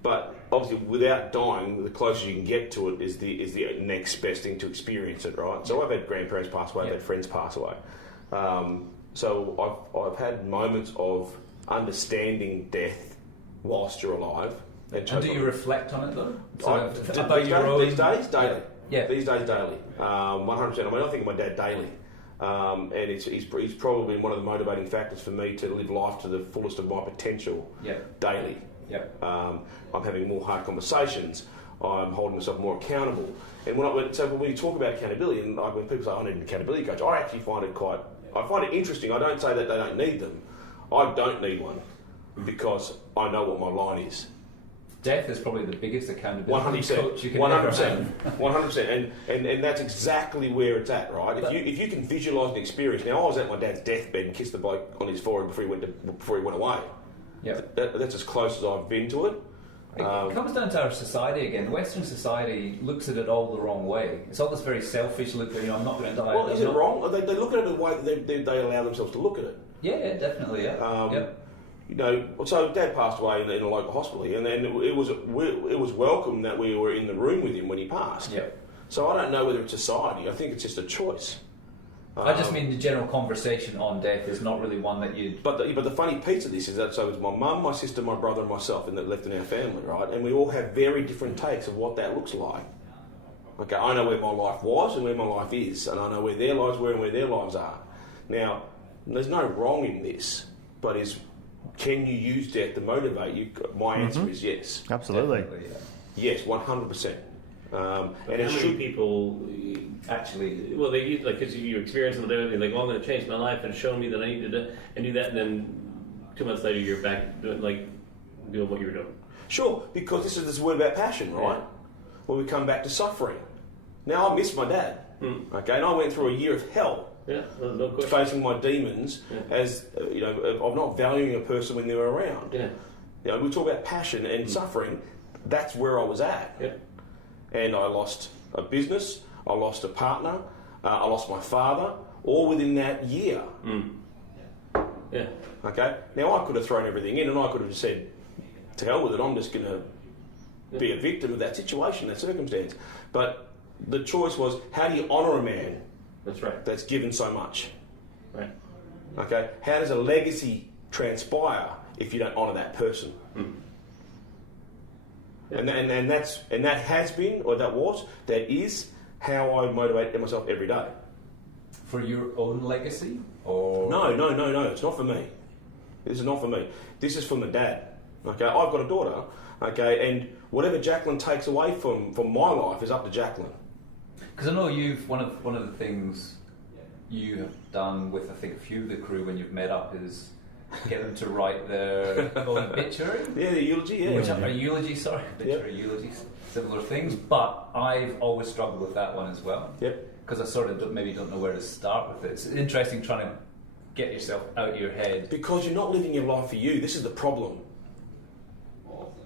But obviously, without dying, the closest you can get to it is the next best thing to experience it, right? So I've had grandparents pass away, I've had friends pass away. So I've had moments of understanding death whilst you're alive. And do you reflect on it though? These days, daily. Yeah. These days, daily. 100%. I mean, I think of my dad daily. And he's probably been one of the motivating factors for me to live life to the fullest of my potential daily. Yep. I'm having more hard conversations. I'm holding myself more accountable. And when you talk about accountability, and like when people say I need an accountability coach, I actually find it interesting. I don't say that they don't need them. I don't need one because I know what my line is. Death is probably the biggest accountability 100%, coach you can ever have. 100%, and that's exactly where it's at, right? If you can visualise an experience. Now, I was at my dad's deathbed and kissed the bloke on his forehead before he went away. Yeah, that's as close as I've been to it. It comes down to our society again. Western society looks at it all the wrong way. It's all this very selfish look that, I'm not going to die. Well, is it wrong? They look at it the way that they allow themselves to look at it. Yeah, definitely, yeah. So Dad passed away in a local hospital here, and then it was welcome that we were in the room with him when he passed. Yeah. So I don't know whether it's society. I think it's just a choice. I just mean the general conversation on death is not really one that you. But the funny piece of this is that so it's my mum, my sister, my brother, and myself, and that left in our family, right? And we all have very different takes of what that looks like. Okay, I know where my life was and where my life is, and I know where their lives were and where their lives are. Now, there's no wrong in this, but can you use death to motivate you? My answer is yes. Absolutely. Yes, 100%. And how many people actually? Well, they use because you experience it, they're like, "Well, I'm going to change my life," and show me that I need to do that, and then 2 months later you're back doing what you were doing. Sure, because this is this word about passion, right? Where we come back to suffering. Now I miss my dad. Okay, and I went through a year of hell. Yeah, no question. Facing my demons as of not valuing a person when they were around. Yeah, we talk about passion and suffering. That's where I was at. Yeah. And I lost a business, I lost a partner, I lost my father, all within that year. Yeah. Okay? Now, I could have thrown everything in and I could have just said, to hell with it, I'm just going to be a victim of that situation, that circumstance. But the choice was, how do you honour a man that's given so much? Right. Okay? How does a legacy transpire if you don't honour that person? And that has been, or that is, how I motivate myself every day. for your own legacy, or No. It's not for me. This is not for me. This is for my dad. Okay, I've got a daughter. Okay, and whatever Jacqueline takes away from my life is up to Jacqueline. because I know you've one of the things you have done with I think a few of the crew when you've met up is get them to write their own obituary. Yeah, the eulogy. Yeah. Which are eulogy, sorry, obituary, eulogies, similar things. But I've always struggled with that one as well. Yep. Because I sort of maybe don't know where to start with it. It's interesting trying to get yourself out of your head. Because you're not living your life for you. This is the problem.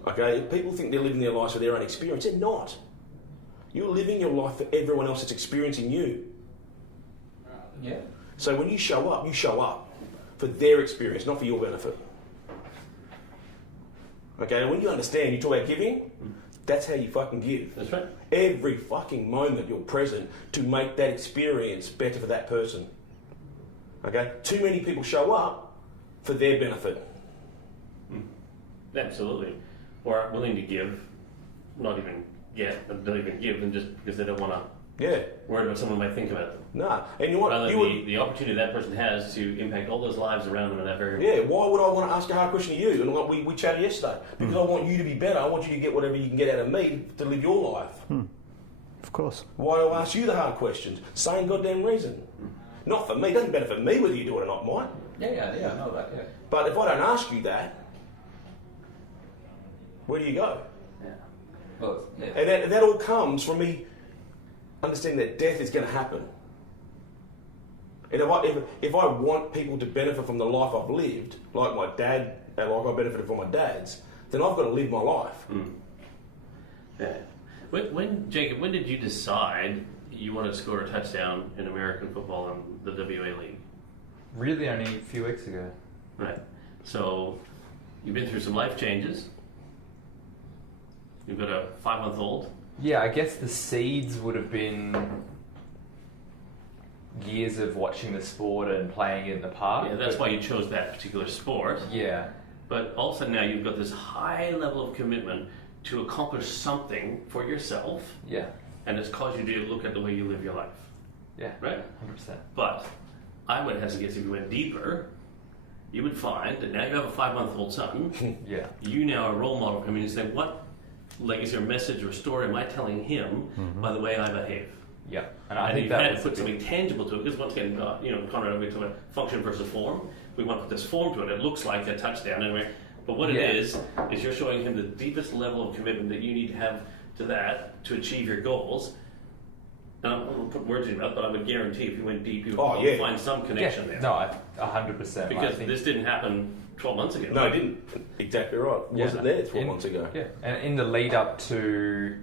Okay, people think they're living their lives for their own experience. They're not. You're living your life for everyone else that's experiencing you. Yeah. So when you show up for their experience, not for your benefit. Okay, and when you understand, you talk about giving, that's how you fucking give. That's right. Every fucking moment you're present to make that experience better for that person. Okay? Too many people show up for their benefit. Absolutely. Or aren't willing to give, not even get, but don't even give, and just because they don't want to Yeah. worry about someone might think about them. Nah. And you want Rather you than would, the opportunity that person has to impact all those lives around them in that very yeah, why would I want to ask a hard question to you? And like we chatted yesterday. Because I want you to be better. I want you to get whatever you can get out of me to live your life. Of course. Why do I ask you the hard questions? Same goddamn reason. Not for me. It doesn't benefit me whether you do it or not, mate. Yeah, I know that, yeah. But if I don't ask you that, where do you go? Well, yeah. And that all comes from me understanding that death is going to happen. And if I want people to benefit from the life I've lived, like my dad, and like I benefited from my dad's, then I've got to live my life. Yeah. Jacob, when did you decide you wanted to score a touchdown in American football in the WA League? Really, only a few weeks ago. Right. So you've been through some life changes. You've got a 5-month-old. Yeah, I guess the seeds would have been years of watching the sport and playing it in the park. Yeah, that's why you chose that particular sport. Yeah. But all of a sudden now you've got this high level of commitment to accomplish something for yourself, Yeah. and it's caused you to look at the way you live your life. Yeah. Right? 100%. But I would have to guess if you went deeper, you would find that now you have a 5-month-old son. Yeah. You now are a role model coming and say, what legacy or message or story am I telling him by the way I behave? Yeah. And I think you've that had to was put something tangible to it, because once again, Conrad, we talk about function versus form. We want to put this form to it. It looks like a touchdown anyway. But what it is you're showing him the deepest level of commitment that you need to have to that to achieve your goals. And I'm going to put words in your mouth, but I would guarantee if you went deep, you would find some connection there. No, 100%. Because this didn't happen 12 months ago. No, it didn't. Exactly right. It wasn't there 12 months ago. Yeah, and in the lead up to,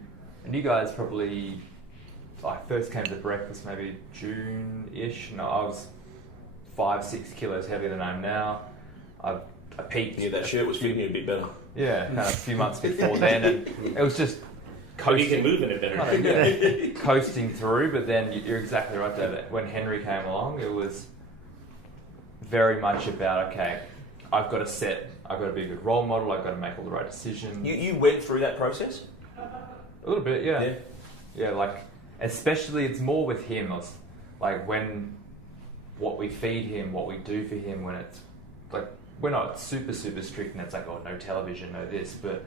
and you guys probably, I first came to breakfast maybe June-ish. No, I was 5-6 kilos heavier than I am now. I peaked. Yeah, that shirt was fitting you a bit better. Yeah, kind of a few months before then, and it was just But you coasting. can move in it better. Kind of, coasting through, but then you're exactly right, David. When Henry came along, it was very much about, okay, I've got to be a good role model, I've got to make all the right decisions. You went through that process? A little bit, yeah. Yeah, like, especially it's more with him. It's like when what we feed him, what we do for him, when it's like, we're not super strict and it's like, oh, no television, no this, but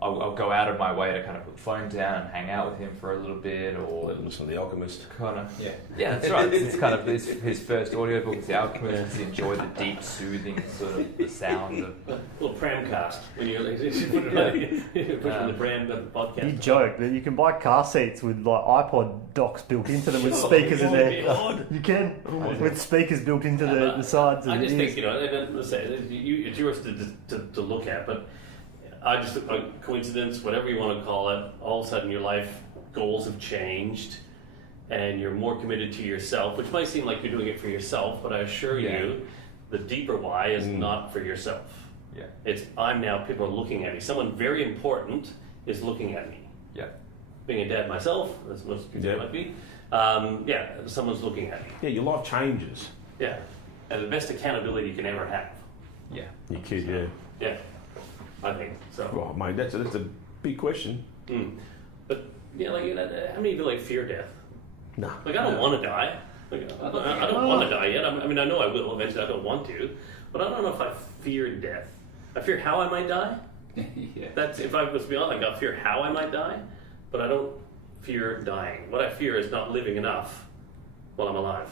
I'll go out of my way to kind of put the phone down and hang out with him for a little bit, or Listen to The Alchemist. kind of yeah, that's right. It's kind of his first audiobook, The Alchemist. He enjoyed the deep, soothing sort of the sound of. A little pram cast when you put it on the pram of the podcast. You joke that you can buy car seats with like iPod docks built into them with speakers in there. You can with speakers built into the sides. I and just ears. think let's say it's yours to look at, but I just a coincidence, whatever you want to call it. All of a sudden, your life goals have changed, and you're more committed to yourself, which might seem like you're doing it for yourself, but I assure you, the deeper why is not for yourself. Yeah. It's I'm now. People are looking at me. Someone very important is looking at me. Yeah. Being a dad myself, as most people might be, someone's looking at me. Yeah, your life changes. Yeah, and the best accountability you can ever have. Yeah. You kid, yeah. Yeah, I think so. Oh, mate, that's a big question. But yeah, like how many of you like fear death? No. Like I don't want to die. Like, I don't want to die yet. I mean, I know I will eventually. I don't want to, but I don't know if I fear death. I fear how I might die. Yeah. That's if I was to be honest. Like, I fear how I might die, but I don't fear dying. What I fear is not living enough while I'm alive.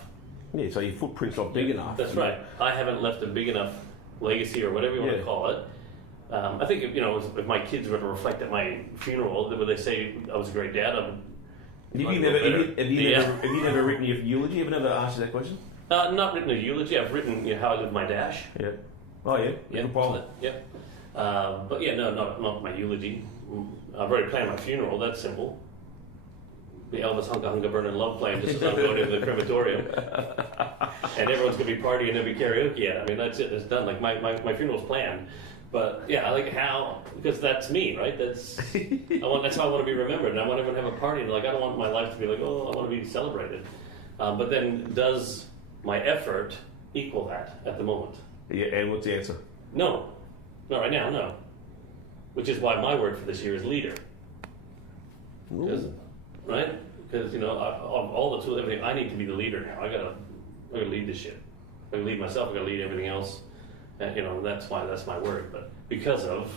Yeah, so your footprint's not big enough. That's right. I haven't left a big enough legacy or whatever you want to call it. I think if my kids were to reflect at my funeral, would they say I was a great dad? Have you never written your eulogy? Have you never asked you that question? Not written a eulogy. I've written how I live my dash. Yeah. Oh yeah. Yeah. Problem. Yeah. But yeah, no, not my eulogy. I've already planned my funeral. That's simple. The Elvis Hunka Hunka Burnin' Love playing just as I'm going to the crematorium, and everyone's gonna be partying and there'll be karaoke. Yeah, I mean that's it. It's done. Like my funeral's planned. But yeah, I like how, because that's me, right? That's how I want to be remembered, and I want everyone to have a party. And like, I don't want my life to be like, oh, I want to be celebrated. But then, does my effort equal that at the moment? Yeah, and what's the answer? No, not right now. No, which is why my word for this year is leader. Right? Because of all the tools, everything, I need to be the leader now. I gotta lead this shit. I gotta lead myself. I gotta lead everything else. And, that's my word. But because of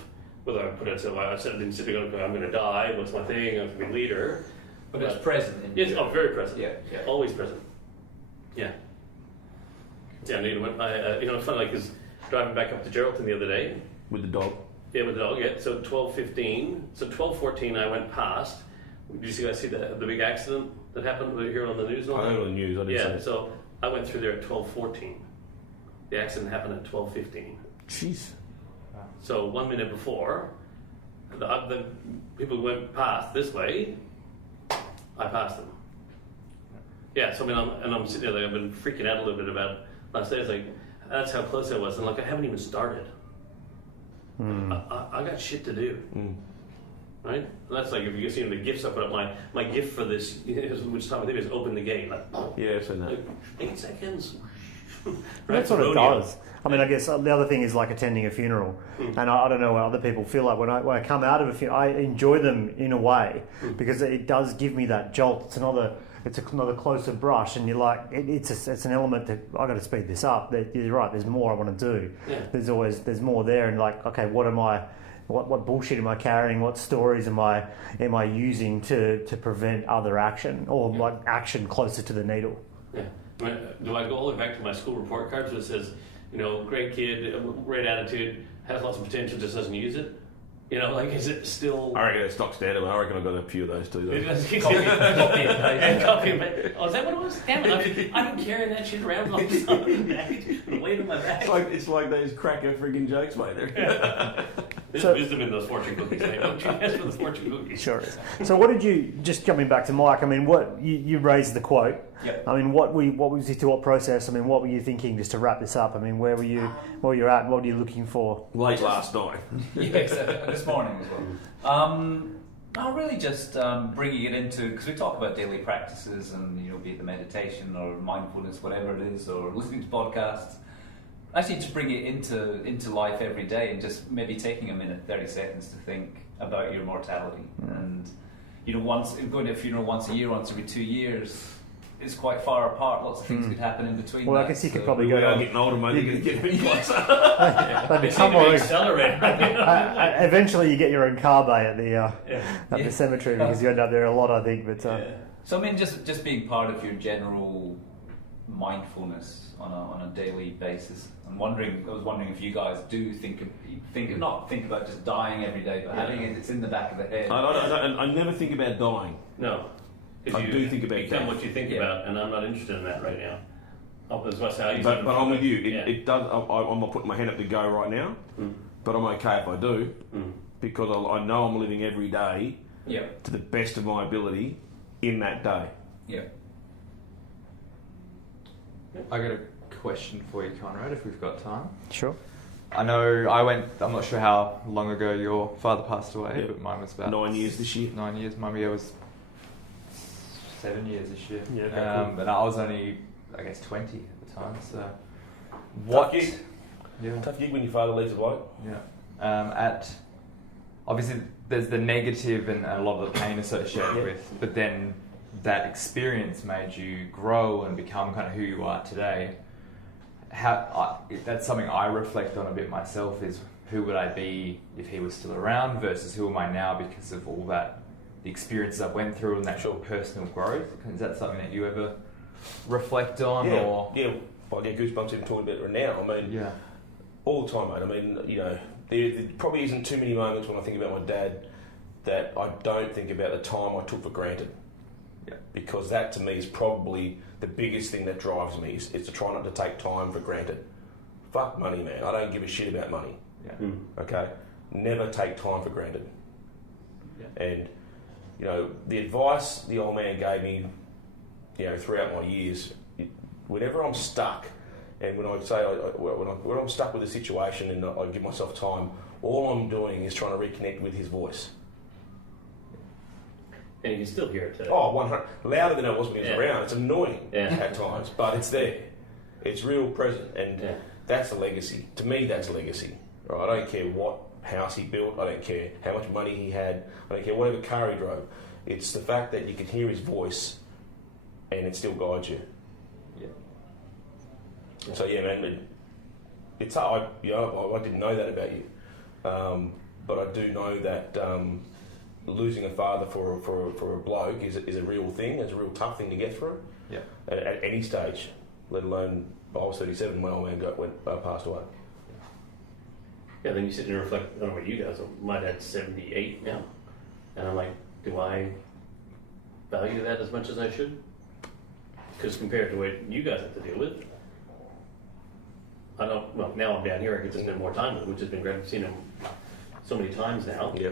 whether I put it, so I said, I'm going to die. What's my thing? I'm going to be leader. But it's present. It's very present. Yeah. Always present. Yeah. Yeah. It's funny, like, because driving back up to Geraldton the other day with the dog. Yeah, with the dog. Yeah. So 12:15. So 12:14, I went past. Did you guys see the big accident that happened? Did you hear it on the news? I heard it on the news. I didn't see it. So I went through there at 12:14. The accident happened at 12:15. Jeez. So 1 minute before, the people who went past this way, I passed them. Yeah, so I'm sitting there, like, I've been freaking out a little bit about last day. It's like, that's how close I was. And like, I haven't even started. I got shit to do. Right? And that's like, if you see the gifts I put up, my gift for this, which time I think is open the gate. Like, yeah, I've seen that. 8 seconds. Right? That's what it does. I mean, I guess the other thing is like attending a funeral, and I don't know what other people feel like when I come out of a funeral. I enjoy them in a way because it does give me that jolt. It's another closer brush, and you're like, it's an element that I got to speed this up. You're right. There's more I want to do. Yeah. There's more there, and like, okay, what bullshit am I carrying? What stories am I using to prevent other action or like action closer to the needle? Yeah. Do I go all the way back to my school report cards where it says, great kid, great attitude, has lots of potential, just doesn't use it? Is it still... I reckon it's stock standard. I reckon I've got a few of those too. Copy and paste. Oh, is that what it was? Damn it, I've been carrying that shit around all the time. Been weight on my back. It's like those cracker friggin' jokes, mate. There's wisdom in those fortune cookies, mate. Don't you ask for the fortune cookies? Sure is. So what did you, just coming back to Mike, I mean, what you raised the quote. Yep. I mean, what was your thought process? I mean, what were you thinking, just to wrap this up? I mean, where were you at? What were you looking for? Late last night. Yes, this morning as well. No, really just bringing it into, because we talk about daily practices and, be it the meditation or mindfulness, whatever it is, or listening to podcasts. Actually, to bring it into life every day and just maybe taking a minute, 30 seconds to think about your mortality. And, going to a funeral once a year, once every 2 years, is quite far apart. Lots of things could happen in between. Well, I guess you could probably go down. Getting older, mate. You're going to get a bit closer. They become more accelerated. Eventually, you get your own car bay at the cemetery because you end up there a lot, I think. But so I mean, just being part of your general mindfulness on a daily basis. I was wondering if you guys do not think about just dying every day, but having it's in the back of the head. I never think about dying. No. I do think about become what you think about, and I'm not interested in that right now. But I'm with you. It does. I'm not putting my hand up to go right now, but I'm okay if I do, because I know I'm living every day to the best of my ability in that day. Yeah. I got a question for you, Conrad, if we've got time. Sure. I know I'm not sure how long ago your father passed away, but mine was about 9 years this year. 9 years. Mummy was 7 years this year. Yeah, cool. But I was only, I guess, 20 at the time. So, Tough gig when your father leaves a bloke. Yeah. Obviously, there's the negative and a lot of the pain associated with, but then that experience made you grow and become kind of who you are today. That's something I reflect on a bit myself, is who would I be if he was still around versus who am I now because of all that, the experiences I went through and that sort of personal growth. Is that something that you ever reflect on? Yeah, I get goosebumps even talking about it now. I mean, all the time, mate. I mean, you know, there probably isn't too many moments when I think about my dad that I don't think about the time I took for granted. Yeah. Because that to me is probably the biggest thing that drives me is to try not to take time for granted. Fuck money, man. I don't give a shit about money. Yeah. Okay? Never take time for granted. Yeah. And, you know, the advice the old man gave me, you know, throughout my years, whenever I'm stuck, and when I say when I'm stuck with a situation and I give myself time, all I'm doing is trying to reconnect with his voice. And you can still hear it today. Oh, 100 louder than it was when he was around. It's annoying Yeah. at times, but it's there. It's real present, and that's a legacy. To me, that's a legacy. Right? I don't care what house he built. I don't care how much money he had. I don't care whatever car he drove. It's the fact that you can hear his voice, and it still guides you. Yeah. So yeah, man, it's hard. I didn't know that about you, but I do know that losing a father for a bloke is a real thing. It's a real tough thing to get through. Yeah. At any stage, let alone I was 37 when old man passed away. Yeah, then you sit and reflect. I don't know what you guys are. My dad's 78 now, and I'm like, do I value that as much as I should? Because compared to what you guys have to deal with, I don't. Well, now I'm down here. I get to spend more time with him, which has been great. I've seen him so many times now. Yeah.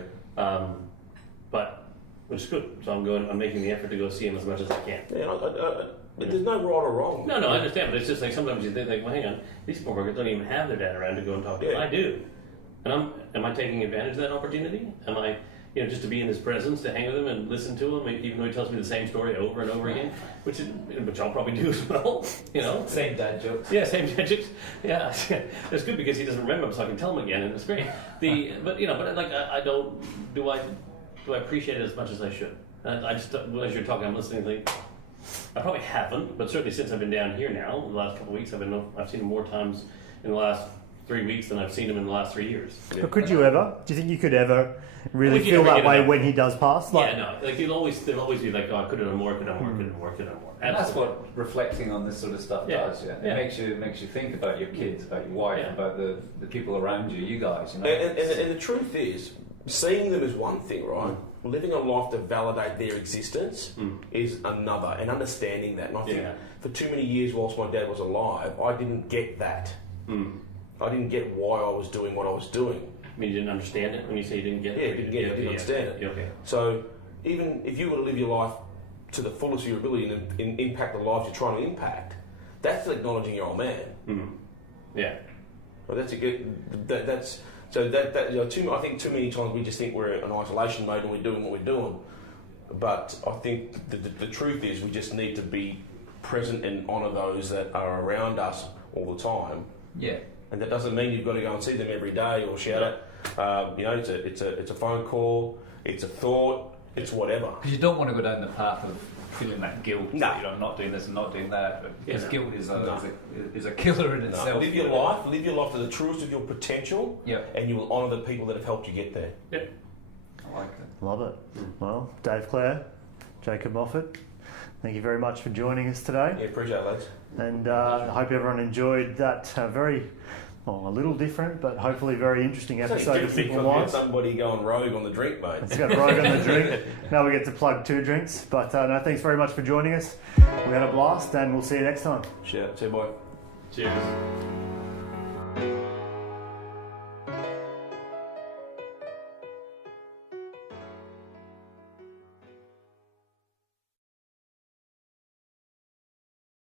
But which is good. So I'm making the effort to go see him as much as I can. Yeah. But there's no right or wrong. No, I understand, but it's just like sometimes you think, well, hang on, these poor workers don't even have their dad around to go and talk to. Yeah. I do, and am I taking advantage of that opportunity? Am I, just to be in his presence, to hang with him and listen to him, even though he tells me the same story over and over again, which I'll probably do as well. Same dad jokes. Yeah, same jokes. Yeah, it's good because he doesn't remember, so I can tell him again, and it's great. I don't. Do I appreciate it as much as I should? I just, as you're talking, I'm listening. Like, I probably haven't, but certainly since I've been down here now, the last couple of weeks, I've seen him more times in the last 3 weeks than I've seen him in the last 3 years. But could you ever? Do you think you could ever really feel that way when he does pass? No. Like there'll always be like, oh, I could have done more, could have done more, could have done more, could have done more. And that's what reflecting on this sort of stuff does. Yeah, it makes you think about your kids, about your wife, about the people around you, you guys. And the truth is, seeing them is one thing, right? Living a life to validate their existence is another, and understanding that. And I think for too many years, whilst my dad was alive, I didn't get that. I didn't get why I was doing what I was doing. I mean, you didn't understand it when you say you didn't get it? Yeah, I didn't understand it. Okay. So even if you were to live your life to the fullest of your ability and impact the lives you're trying to impact, that's acknowledging your old man. Yeah. Well, that's a good. That's. So I think too many times we just think we're in isolation mode and we're doing what we're doing. But I think the truth is we just need to be present and honour those that are around us all the time. Yeah. And that doesn't mean you've got to go and see them every day or shout it. It's a phone call, it's a thought, it's whatever. Because you don't want to go down the path of feeling that guilt. No. That, I'm not doing this and not doing that. Because guilt is a killer in itself. Live your life to the truest of your potential, and you will honour the people that have helped you get there. Yep. I like that. Love it. Well, Dave Clare, Jacob Moffat, thank you very much for joining us today. Yeah, appreciate it, lads. And I hope everyone enjoyed that a little different, but hopefully very interesting episode of Simple Because we had Minds. somebody going rogue on the drink, mate. It's got rogue on the drink. Now we get to plug 2 drinks. But no, thanks very much for joining us. We had a blast, and we'll see you next time. See you, boy. Cheers.